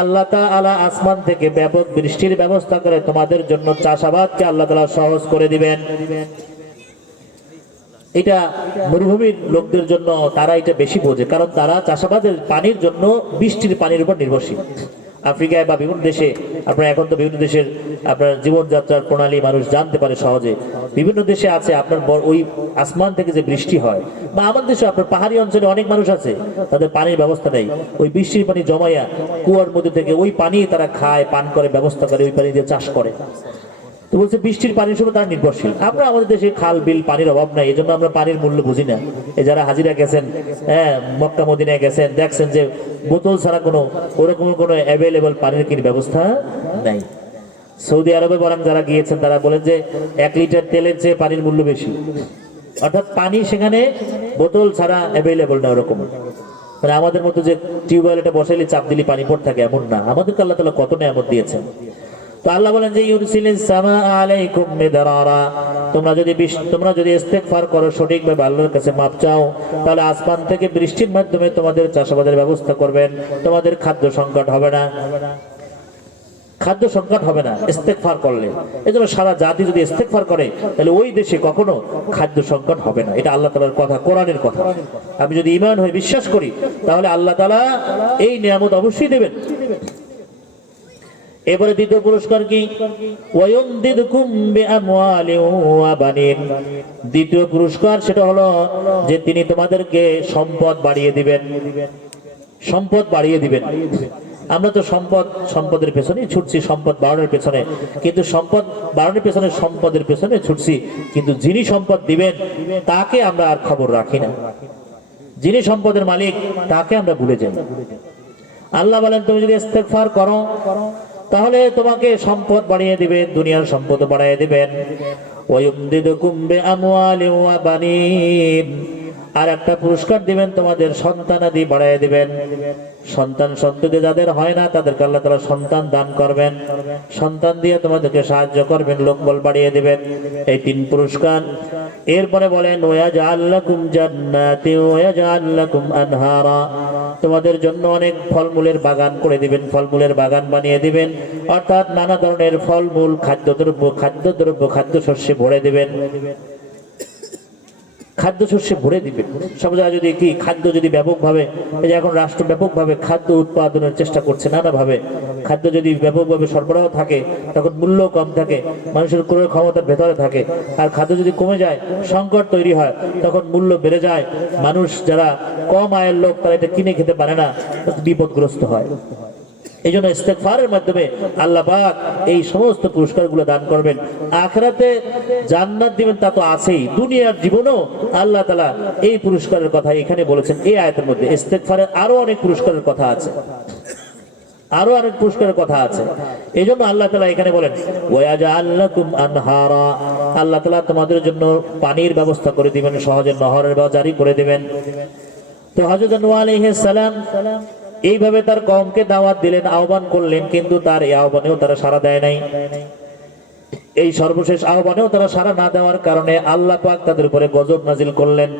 আল্লাহ তাআলা আসমান থেকে ব্যাপক বৃষ্টির ব্যবস্থা করে তোমাদের জন্য চাষাবাদকে আল্লাহ তাআলা সহজ করে দিবেন। এটা মরুভূমির লোকদের জন্য তারা এটা বেশি বোঝে, কারণ তারা চাষাবাদের পানির জন্য বৃষ্টির পানির উপর নির্ভরশীল। আফ্রিকায় বা বিভিন্ন দেশে আপনার এখন তো বিভিন্ন দেশের আপনার জীবনযাত্রার প্রণালী মানুষ জানতে পারে সহজে। বিভিন্ন দেশে আছে আপনার ওই আসমান থেকে যে বৃষ্টি হয়, বা আমাদের দেশে আপনার পাহাড়ি অঞ্চলে অনেক মানুষ আছে তাদের পানির ব্যবস্থা নেই, ওই বৃষ্টির পানি জমাইয়া কুয়ার মধ্যে থেকে ওই পানি তারা খায়, পান করে, ব্যবস্থা করে, ওই পানি দিয়ে চাষ করে। তো বলছে বৃষ্টির পানির উপর তারা নির্ভরশীল। আমরা আমাদের দেশে খাল বিল পানির অভাব নাই, এই জন্য আমরা পানির মূল্য বুঝি না। এই যারা হাজিরা গেছেন, হ্যাঁ, মক্কা মদিনায় গেছেন, দেখছেন যে বোতল ছাড়া কোনো ওরকম কোনো অ্যাভেলেবল পানির কি ব্যবস্থা নাই। সৌদি আরবে বরং যারা গিয়েছেন তারা বলেন যে 1 লিটার তেলের চেয়ে পানির মূল্য বেশি। অর্থাৎ পানি সেখানে বোতল ছাড়া অ্যাভেলেবল না ওরকম। মানে আমাদের মতো যে টিউবওয়েল এটা বসাইলে চাপ দিলে পানি পড়ে থাকে এমন না, আমাদেরকে আল্লাহ তাআলা কত নেয়ামত দিয়েছেন। তো আল্লাহ বলেন যে ইউরসিলিস সামা আলাইকুম মিদরারা, তোমরা যদি ইস্তেগফার করো, সঠিকভাবে আল্লাহর কাছে মাপ চাও, তাহলে আসমান থেকে বৃষ্টির মাধ্যমে তোমাদের চাষাবাদের ব্যবস্থা করবেন, তোমাদের খাদ্য সংকট হবে না। খাদ্য সংকট হবে না ইস্তেগফার করলে। এজন্য সারা জাতি যদি ইস্তেগফার করে তাহলে ওই দেশে কখনো খাদ্য সংকট হবে না। এটা আল্লাহ তাআলার কথা, কোরআনের কথা। আমি যদি ঈমান হয়ে বিশ্বাস করি তাহলে আল্লাহ তাআলা এই নিয়ামত অবশ্যই দেবেন। এবারে দ্বিতীয় পুরস্কার কি? ওয়ায়ুমদিদকুম বিআমওয়ালিন ওয়া বানিন। দ্বিতীয় পুরস্কার সেটা হলো যে তিনি তোমাদেরকে সম্পদ বাড়িয়ে দিবেন। সম্পদ বাড়িয়ে দিবেন। আমরা তো সম্পদের পেছনে ছুটছি, সম্পদ বাড়ানোর পেছনে, কিন্তু সম্পদ বাড়ানোর পেছনে সম্পদের পেছনে ছুটছি, কিন্তু যিনি সম্পদ দিবেন তাকে আমরা আর খবর রাখি না। যিনি সম্পদের মালিক তাকে আমরা ভুলে যাই। আল্লাহ বলেন তুমি যদি ইস্তেগফার করো তাহলে তোমাকে সম্পদ বাড়িয়ে দিবেন, দুনিয়ার সম্পদ বাড়িয়ে দিবেন। ওয়ায়ুমদিদকুম বিআমওয়ালিন ওয়া বানিন, আর একটা পুরস্কার দিবেন, তোমাদের সন্তানাদি বাড়ায় দিবেন। সন্তান সন্ততি যাদের হয় না তাদেরকে আল্লাহ তাআলা সন্তান দান করবেন, সন্তান দিয়ে তোমাদেরকে সাহায্য করবেন, লোকবল বাড়িয়ে দিবেন। এই 3 পুরস্কার। এরপরে বলেন ওয়ায়াজআল লাকুম জান্নাতি ওয়ায়াজআল লাকুম আনহারা, তোমাদের জন্য অনেক ফলমূলের বাগান করে দিবেন, ফলমূলের বাগান বানিয়ে দিবেন। অর্থাৎ নানা ধরনের ফলমূল, খাদ্যশস্যে ভরে দিবেন, খাদ্যশস্যে ভরে দিবেন। সব জায়গায় যদি কি খাদ্য যদি ব্যাপকভাবে, এই যে এখন রাষ্ট্র ব্যাপকভাবে খাদ্য উৎপাদনের চেষ্টা করছে নানাভাবে, খাদ্য যদি ব্যাপকভাবে সরবরাহ থাকে তখন মূল্য কম থাকে, মানুষের ক্রয় ক্ষমতার ভেতরে থাকে। আর খাদ্য যদি কমে যায়, সংকট তৈরি হয়, তখন মূল্য বেড়ে যায়, মানুষ যারা কম আয়ের লোক তারা এটা কিনে খেতে পারে না, বিপদগ্রস্ত হয়। এই জন্য ইস্তেগফারের মাধ্যমে আল্লাহ পাক এই সমস্ত পুরস্কারগুলো দান করবেন। আখিরাতে জান্নাত দিবেন তা তো আছেই, দুনিয়ার জীবনেও আল্লাহ তাআলা এই পুরস্কারের কথা এখানে বলেছেন এই আয়াতের মধ্যে। ইস্তেগফারের আরো অনেক পুরস্কারের কথা আছে, আরো অনেক পুরস্কারের কথা আছে। এই জন্য আল্লাহ তাআলা এখানে বলেন ওয়ায়াজআল লাকুম আনহারা, আল্লাহ তাআলা তোমাদের জন্য পানির ব্যবস্থা করে দিবেন, সহজে নহরের জারি করে দিবেন। তো হযরত নূহ আলাইহিস সালাম এইভাবে তার কওমকে দাওয়াত দিলেন, আহ্বান করলেন, কিন্তু তার এই আহ্বানেও তারা সাড়া দেয় নাই। এই সর্বশেষ আহ্বানেও তারা সাড়া না দেওয়ার কারণে আল্লাহ পাক তাদের উপরে গজব নাজিল করলেন,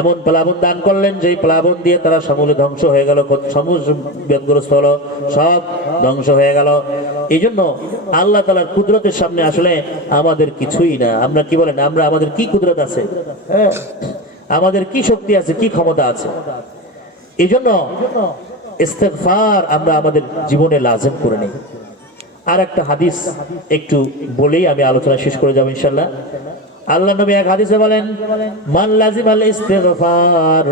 এমন প্লাবন দান করলেন যেই প্লাবন দিয়ে তারা সমূলে ধ্বংস হয়ে গেল, সমুদ্রগ্রস্ত হলো, সব ধ্বংস হয়ে গেল। এই জন্য আল্লাহ তাআলার কুদরতের সামনে আসলে আমাদের কিছুই না। আমরা কি বলেন, আমাদের কি কুদরত আছে, আমাদের কি শক্তি আছে, কি ক্ষমতা আছে? এই জন্য ইস্তেগফার আমরা আমাদের জীবনে লাজিম করে নেই। আর একটা হাদিস একটু বলেই আমি আলোচনা শেষ করে যাব ইনশাআল্লাহ। আল্লাহ নবী এক হাদিসে বলেন মান লাজিমাল ইস্তিগফার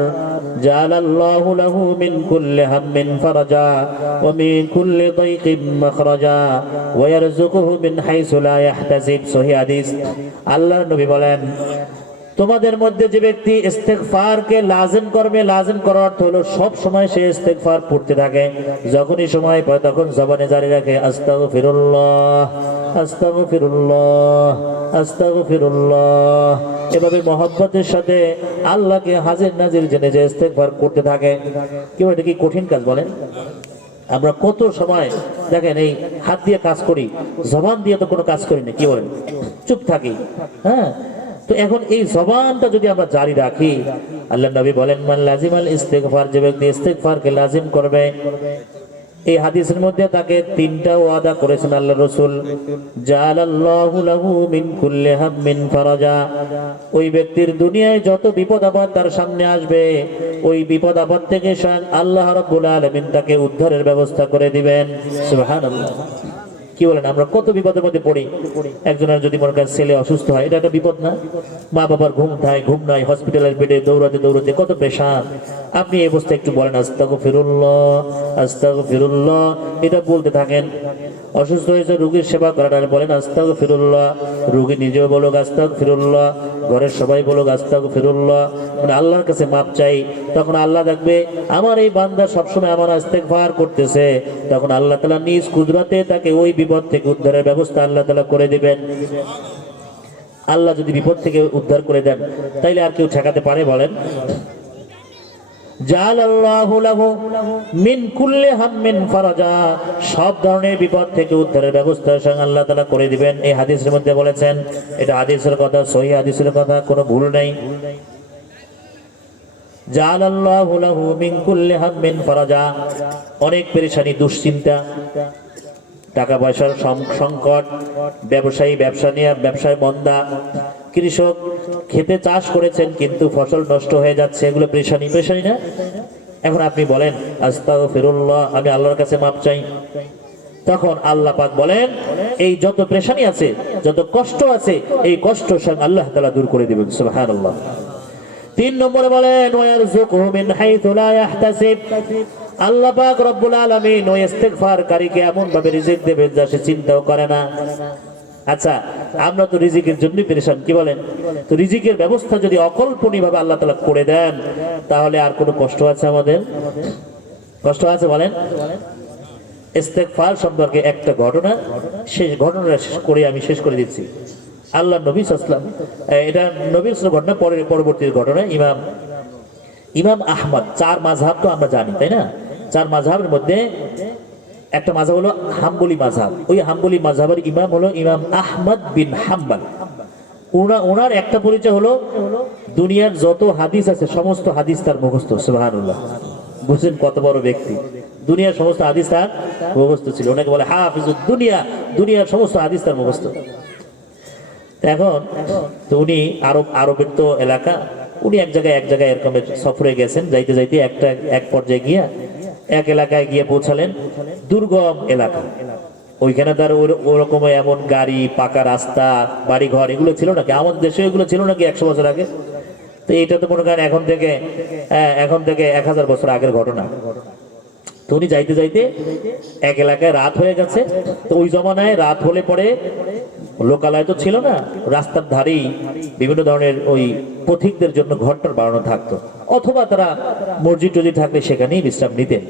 জালাল্লাহু লাহু মিন কুল্লি হাম্মিন ফারাজা ওয়া মিন কুল্লি দাইকিন মাখরাজা ওয়া ইয়ারযুকুহু মিন হাইসু লা ইয়াহতাসিব। সহিহ হাদিস। আল্লাহর নবী বলেন তোমাদের মধ্যে যে ব্যক্তি ইস্তেগফারকে লাজিম করবে, লাজিম করার অর্থ হলো সব সময় সে ইস্তেগফার পড়তে থাকে, যখনই সময় পায় তখন জবানে জারি রাখে আস্তাগফিরুল্লাহ আস্তাগফিরুল্লাহ আস্তাগফিরুল্লাহ, এভাবে মহব্বতের সাথে আল্লাহকে হাজির নাজির জেনে যে ইস্তেগফার করতে থাকে। কি এটা কি কঠিন কাজ বলেন? আমরা কত সময় দেখেন এই হাত দিয়ে কাজ করি, জবান দিয়ে তো কোনো কাজ করি না, কি বলেন, চুপ থাকি। হ্যাঁ, তো এখন এই জবানটা যদি আমরা জারি রাখি, আল্লাহ নবী বলেন মান লাজিমাল ইস্তিগফার, যে ব্যক্তি ইস্তিগফারকে লাজিম করবে, এই হাদিসের মধ্যে তাকে 3টা ওয়াদা করেছেন আল্লাহ রাসূল। জালাল্লাহু লাহু মিন কুল্লি হাম্মিন ফারাজা, ওই ব্যক্তির দুনিয়ায় যত বিপদ আপদ তার সামনে আসবে, ওই বিপদ আপদ থেকে স্বয়ং আল্লাহ রাব্বুল আলামিন তাকে উদ্ধারের ব্যবস্থা করে দিবেন। সুবহানাল্লাহ। কি বলেন, আমরা কত বিপদের মধ্যে পড়ি। একজনের যদি মনে করেন ছেলে অসুস্থ হয়, এটা একটা বিপদ না? মা বাবার ঘুম নাই, হসপিটালের বেডে দৌড়াতে দৌড়াতে কত পেশান। আপনি এই অবস্থায় একটু বলেন আস্তাগফিরুল্লাহ আস্তাগফিরুল্লাহ, এটা বলতে থাকেন। অসুস্থ হয়েছে, রোগীর সেবা করার বলেন আস্তাগফিরুল্লাহ, রোগী নিজেও বলুক আস্তাগফিরুল্লাহ, ঘরের সবাই বলুক আস্তাগফিরুল্লাহ, মানে আল্লাহর কাছে মাপ চাই। তখন আল্লাহ দেখবে আমার এই বান্দা সবসময় আমার ইস্তেগফার করতেছে, তখন আল্লাহ তাআলা নিজ কুদরতে তাকে ওই বিপদ বিপদ থেকে উদ্ধারের ব্যবস্থা আল্লাহ তাআলা করে দিবেন। আল্লাহ যদি বিপদ থেকে উদ্ধার করে দেন তাইলে আর কেউ ঠেকাতে পারে বলেন? জাআলাল্লাহু লাহু মিন কুল্লি হাম্মিন ফারাজা, সব ধরনের বিপদ থেকে উদ্ধারের ব্যবস্থা স্বয়ং আল্লাহ তাআলা করে দিবেন। এই হাদিসের মধ্যে বলেছেন, এটা হাদিসের কথা, সহিহ হাদিসের কথা, কোনো ভুল নাই। জাআলাল্লাহু লাহু মিন কুল্লি হাম্মিন ফারাজা, অনেক পেরেশানি, দুশ্চিন্তা, টাকা পয়সার সংকট, ব্যবসায়ী ব্যবসায় মন্দা, কৃষক খেতে চাষ করেছেন কিন্তু ফসল নষ্ট হয়ে যাচ্ছে, এগুলো পেরেশানি না? এখন আপনি বলেন আস্তাগফিরুল্লাহ, আমি আল্লাহর কাছে মাপ চাই। তখন আল্লাহ পাক বলেন, এই যত পেরেশানি আছে, যত কষ্ট আছে, এই কষ্ট স্বয়ং আল্লাহ তাআলা দূর করে দিবেন। সুবহানাল্লাহ। 3 নম্বরে বলেন ওয়ারযুকহু মিন হাইথু লা ইয়াহতাসিব, আল্লাহ পাক রব্বুল আলামিন ওই ইস্তিগফারকারীকে এমন ভাবে রিজিক দেবেন যা সে চিন্তাও করে না। আচ্ছা, আমরা তো রিজিকের জন্যই পেরেশান, কি বলেন? তো রিজিকের ব্যবস্থা যদি অকল্পনীয় ভাবে আল্লাহ তাআলা করে দেন, তাহলে আর কোনো কষ্ট আছে আমাদের? কষ্ট আছে বলেন? ইস্তিগফার সম্পর্কে একটা ঘটনা, শেষ ঘটনাটা আমি শেষ করে দিচ্ছি। আল্লাহ নবী সাল্লাল্লাহু আলাইহি ওয়াসাল্লাম, এটা নবীর ঘটনা, পরবর্তী ঘটনা। ইমাম আহমদ, 4 মাযহাব তো আমরা জানি, তাই না? 4 মাযহাবের মধ্যে একটা মাযহাব হলো হাম্বলি মাযহাব। ওই হাম্বলি মাযহাবের ইমাম হলো ইমাম আহমদ বিন হাম্বল। ওনার একটা পরিচয় হলো দুনিয়ার যত হাদিস আছে সমস্ত হাদিস তার মুখস্থ। সুবহানাল্লাহ। বুঝছেন কত বড় ব্যক্তি? দুনিয়ার সমস্ত হাদিস তার মুখস্থ ছিল। ওনাকে বলে হাফিজুদ দুনিয়া, দুনিয়ার সমস্ত হাদিস তার মুখস্থ। এখন তো উনি আরবের তো এলাকা, উনি এক জায়গায় এরকম সফরে গেছেন, যাইতে যাইতে এক পর্যায়ে গিয়া এক এলাকায় গিয়ে পৌঁছালেন, দুর্গম এলাকা। ওইখানে তার ওরকম এমন গাড়ি, পাকা রাস্তা, বাড়ি ঘর এগুলো ছিল নাকি? আমাদের দেশে এগুলো ছিল নাকি 100 বছর আগে? তো এটা তো মনে করেন এখন থেকে 1000 বছর আগের ঘটনা। তো উনি যাইতে যাইতে এক এলাকায় রাত হয়ে গেছে। তো ওই জমানায় রাত হলে পরে লোকালয় তো ছিল না, রাস্তার ধারেই বিভিন্ন ধরনের ওই পথিকদের জন্য ঘরটার বানানো থাকতো, অথবা তারা মসজিদ টসজিদ থাকলে সেখানেই বিশ্রাম নিতেন।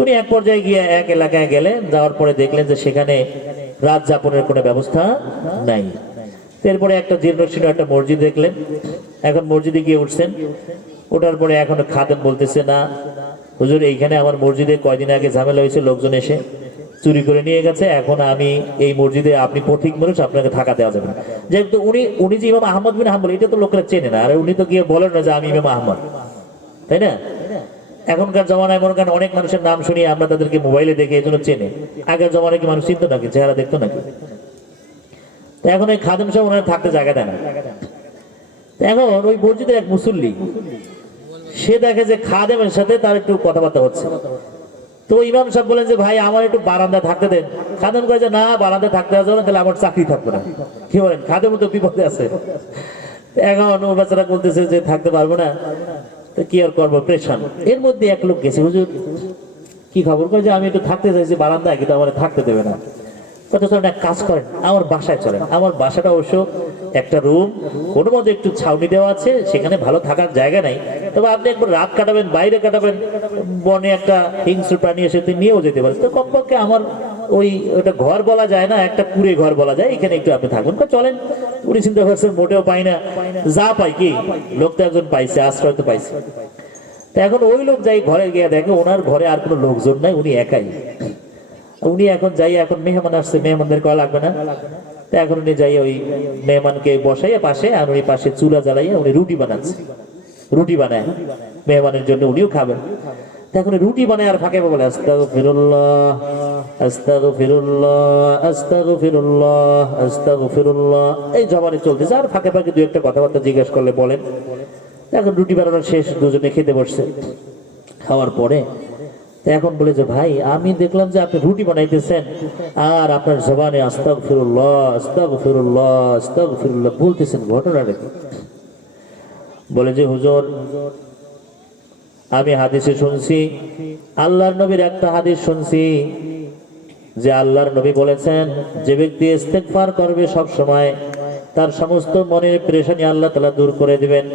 উনি এক পর্যায়ে গিয়ে এক এলাকায় গেলেন, যাওয়ার পরে দেখলেন যে সেখানে রাত যাপনের কোনো ব্যবস্থা নাই। এরপরে একটা জীর্ণশীর্ণ একটা মসজিদ দেখলেন। এখন মসজিদে গিয়ে উঠছেন, ওঠার পরে এখন খাদেম বলতেছে, না হুজুর, এইখানে আমার মসজিদে কয়দিন আগে ঝামেলা হয়েছে, লোকজন এসে চুরি করে নিয়ে গেছে, এখন আমি এই মসজিদে, আপনি পথিক মানুষ, আপনাকে থাকা দেওয়া যাবে না। যেহেতু উনি যে ইমাম আহমদ বিন হাম্বল, এটা তো লোকেরা চেনে না, আর উনি তো গিয়ে বলেন না যে আমি ইমাম আহমদ, তাই না? এখনকার জমানায় মনে করেন অনেক মানুষের নাম শুনিয়ে আমরা তাদেরকে মোবাইলে দেখে এই জন্য চেনে। আগের জমানায় কি মানুষ চিনতো নাকি, চেহারা দেখতো নাকি? এখন ওই খাদেম সাহেব ওনারা থাকতে জায়গা দেয় না। এখন ওই মসজিদের এক মুসল্লি, সে দেখে যে খাদেমের সাথে তার একটু কথাবার্তা হচ্ছে। তো ইমাম সাহেব বলেন যে ভাই, আমার একটু বারান্দায় থাকতে দেন। খাদেম কয়ে যে না, বারান্দায় থাকতে হবে না, তাহলে আমার চাকরি থাকবে না। কি বলেন? খাদেম তো বিপদে আছে। এখন ও বাচ্চারা বলতেছে যে থাকতে পারবো না, তো কি আর করবো, প্রেশান। এর মধ্যে এক লোক গেছে, হুজুর কি খবর? কয়ে যে আমি একটু থাকতে চাইছি বারান্দায়, কিন্তু আমার থাকতে দেবে না। কত চলেন, এক কাজ করেন, আমার বাসায় চলেন। আমার বাসাটা অবশ্য একটা রুম, কোনো মধ্যে একটু ছাউনি দেওয়া আছে, সেখানে ভালো থাকার জায়গা নাই, তবে আপনি একবার রাত কাটাবেন, বাইরে কাটাবেন, বনে একটা হিংস্র প্রাণী এসে নিয়েও যেতে পারে, তো কমপক্ষে আমার ওটা ঘর বলা যায় না, একটা কুড়ে ঘর বলা যায়, এখানে একটু আপনি থাকবেন। চলেন। উনি চিন্তা করছেন মোটেও পাই না, যা পাই কি, লোক তো একজন পাইছে, আশ্রয় তো পাইছে। তো এখন ওই লোক যাই ঘরে গিয়ে দেখে ওনার ঘরে আর কোনো লোকজন নাই, উনি একাই। উনি এখন এখন মেহমান আসছে, মেহমানদের করা লাগবে না, তো এখন উনি যাই ওই মেহমানকে বসাইয়া পাশে, আর উনি পাশে চুলা জ্বালাইয়া উনি রুটি বানাচ্ছে, রুটি বানায় মেহমানের জন্য, উনিও খাবেন। এখন রুটি বানায় আর ফাঁকে বলে আস্তাগফিরুল্লাহ আস্তাগফিরুল্লাহ আস্তাগফিরুল্লাহ আস্তাগফিরুল্লাহ, এই জবানে চলতেছে, আর ফাঁকে ফাঁকে 2 একটা কথাবার্তা জিজ্ঞেস করলে বলেন। এখন রুটি বানানো শেষ, দুজনে খেতে বসছে। খাওয়ার পরে এখন বলে যে ভাই, আমি দেখলাম যে আপনি রুটি বানাইতেছেন আর আপনার জবানে আস্তাগফিরুল্লাহ আস্তাগফিরুল্লাহ আস্তাগফিরুল্লাহ বলতেছেন, ঘটনাটা কি? বলে যে হুজুর, আমি হাদিসে শুনছি, আল্লাহর নবীর একটা হাদিস শুনছি যে আল্লাহর নবী বলেছেন, যে ব্যক্তি ইস্তেগফার করবে সব সময়, তার সমস্ত মনের পেরেশানি আল্লাহ তাআলা দূর করে দিবেন।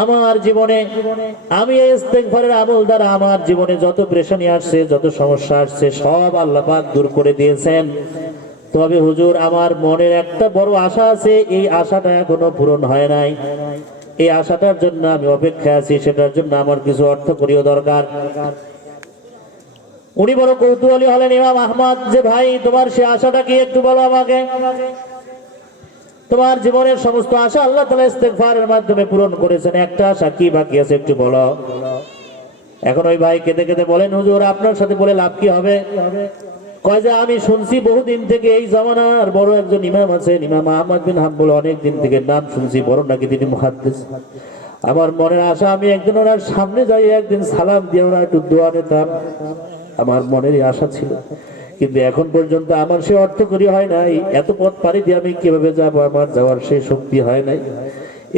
আমার জীবনে আমি এই ইস্তেগফারের আমল দ্বারা আমার জীবনে যত পেরেশানি আসছে, যত সমস্যা আসছে, সব আল্লাহ পাক দূর করে দিয়েছেন। তবে হুজুর, আমার মনের একটা বড় আশা আছে, এই আশাটা এখনো পূরণ হয় নাই। এই আশাটার জন্য আমি অপেক্ষায় আছি, সেটার জন্য আমার কিছু অর্থ করিও দরকার। উনি বড় কৌতূহলী হলেন ইমাম আহমদ, যে ভাই তোমার সে আশাটা কি, একটু বলো আমাকে। তোমার জীবনের সমস্ত আশা আল্লাহ তাআলা ইস্তেগফারের মাধ্যমে পূরণ করেছেন, একটা আশা কি বাকি আছে একটু বলো। এখন ওই ভাই কেঁদে কেঁদে বলেন, হুজুর আপনার সাথে বলে লাভ কি হবে? কয় যে আমি শুনছি বহুদিন থেকে এই জামানার বড় একজন ইমাম আছেন, ইমাম আহমদ বিন হাম্বল, অনেক দিন থেকে নাম শুনছি, বড় নাকি তিনি মুহাদ্দিস। আমার মনের আশা আমি একদিন ওনার সামনে যাই, একদিন সালাম দিয়ে ওনার একটু দোয়া নিতাম, আমার মনের আশা ছিল। কিন্তু এখন পর্যন্ত আমার সে অর্থ করি হয় নাই। এত পথ পাড়ি দিয়ে আমি কিভাবে যাব, আমার যাওয়ার সেই শক্তি হয় নাই।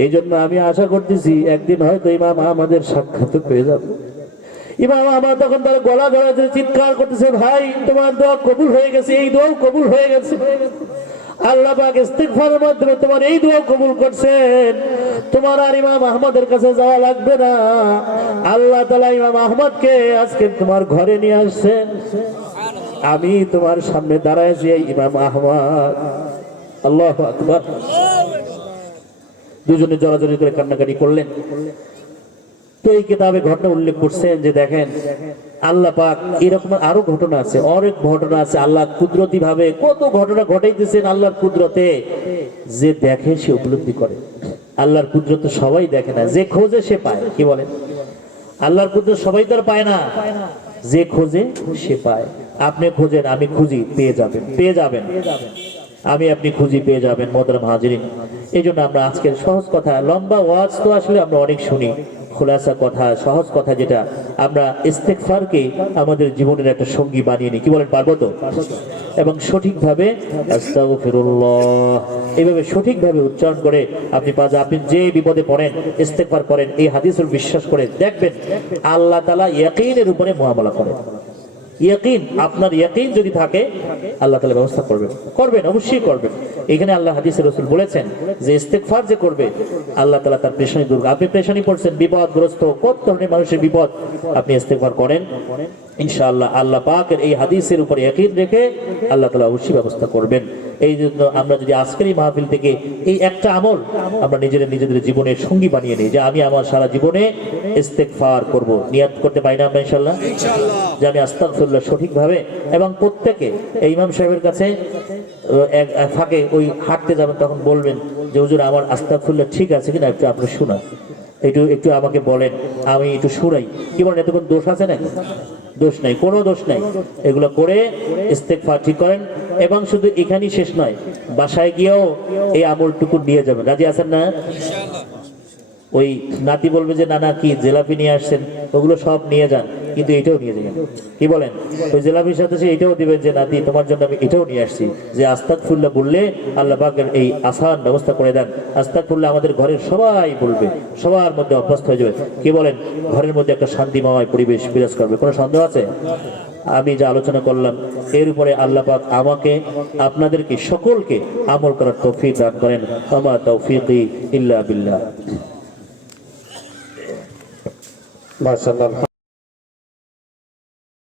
এই জন্য আমি আশা করতেছি একদিন হয়তো ইমাম আমাদের সাক্ষাৎ পেয়ে যাব। ইমাম আমার তখন তার গলা ধরে চিৎকার করতেছে, ভাই তোমার দোয়া কবুল হয়ে গেছে, এই দোয়াও কবুল হয়ে গেছে। আল্লাহ পাক ইস্তিগফারের মাধ্যমে তোমার এই দোয়া কবুল করছেন, তোমার আর ইমাম আহমদের কাছে যাওয়া লাগবে না। আল্লাহ তাআলা ইমাম আহমদকে আজকে তোমার ঘরে নিয়ে আসছেন। আমি তোমার সামনে দাঁড়াইছি এই ইমাম আহমদ। আল্লাহু আকবার। দুজনে জড়াজড়ি করে কান্নাকাটি করলেন। তো এই কিতাবে ঘটনা উল্লেখ করছেন যে দেখেন আল্লাহ পাক এরকম আরো ঘটনা আছে, অনেক ঘটনা আছে। আল্লাহ কুদরতি ভাবে কত ঘটনা ঘটাইতেছেন আল্লাহর কুদরতে। যে দেখে সে উপলব্ধি করে। আল্লাহর কুদরত সবাই দেখে না, যে খোঁজে সে পায়। কি বলেন? আল্লাহর কুদরত সবাই তো আর পায় না, যে খোঁজে সে পায়। আপনি খোঁজেন, আমি খুঁজি, পেয়ে যাবেন, পেয়ে যাবেন। আমি আপনি খুঁজি, পেয়ে যাবেন। মোহতারাম হাজিরিন, এই জন্য আমরা আজকের সহজ কথা, লম্বা ওয়াজ তো আসলে আমরা অনেক শুনি, খোলাসা কথা, সহজ কথা, যেটা আমরা ইস্তেগফারকে আমাদের জীবনের একটা সঙ্গী বানিয়ে নিই। কি বলেন, পারবো তো? এবং সঠিকভাবে আস্তাগফিরুল্লাহ এইভাবে সঠিকভাবে উচ্চারণ করে আপনি আপনি যে বিপদে পড়েন ইস্তেগফার করেন, এই হাদিসের বিশ্বাস করে দেখবেন আল্লাহ তাআলা ইয়াকিনের উপরে মুআমালা করেন। ইয়াকিন, আপনার ইয়াকিন যদি থাকে আল্লাহ তাআলা ব্যবস্থা করবেন, করবেন, অবশ্যই করবেন। এখানে আল্লাহ হাদিসে রাসূল বলেছেন যে ইস্তেগফার যে করবে আল্লাহ তাআলা তার পেরেশানি দূর। আপনি পেরেশানি পড়ছেন, বিপদগ্রস্ত, কত ধরনের মানুষের বিপদ, আপনি ইস্তেগফার করেন, ইনশাআল্লাহ আল্লাহ পাকের এই হাদিসের উপর ইয়াকিন রেখে আল্লাহ তাআলা অবশ্যই ব্যবস্থা করবেন। এই জন্য আমরা যদি আজকের এই মাহফিল থেকে এই একটা আমল আমরা নিজেদের জীবনের সঙ্গী বানিয়ে নিই, যে আমি আমার সারা জীবনে ইস্তেগফার করব, নিয়ত করতে পারি না আমরা ইনশাআল্লাহ, যে আমি আস্তাগফিরুল্লাহ সঠিকভাবে। এবং প্রত্যেকে এই ইমাম সাহেবের কাছে এক ফাঁকে ওই হাঁটতে যাবেন, তখন বলবেন যে হুজুর আমার আস্তাগফিরুল্লাহ ঠিক আছে কিনা একটু আপনি শোনান, একটু আমাকে বলেন, আমি একটু শুনাই। কি বলেন, এত কোনো দোষ আছে না? দোষ নাই, কোনো দোষ নাই। এগুলো করে ইস্তেগফার ঠিক করেন। এবং শুধু এখানেই শেষ নয়, বাসায় গিয়েও এই আমলটুকু নিয়ে যাবেন। রাজি আছেন না? ওই নাতি বলবে যে নানা কি জিলাপি নিয়ে আসছেন, ওগুলো সব নিয়ে যান, কিন্তু এটাও নিয়ে যাবেন। কি বলেন? ওই জিলাপির সাথে সে এটাও দিবেন যে নাতি তোমার জন্য আমি এটাও নিয়ে আসছি, যে আস্তাগফিরুল্লাহ বললে আল্লাহ পাকের এই আসান ব্যবস্থা করে দেন। আস্তাগফিরুল্লাহ আমাদের ঘরের সবাই বলবে, সবার মধ্যে অভ্যস্ত হয়ে যাবে। কি বলেন? ঘরের মধ্যে একটা শান্তিময় পরিবেশ বিরাজ করবে। কোনো সন্দেহ আছে? আমি যা আলোচনা করলাম এর উপরে আল্লাহ পাক আমাকে আপনাদেরকে সকলকে আমল করার তৌফিক দান করেন। আমা তৌফিকি ইল্লা বিল্লাহ। মাশাআল্লাহ।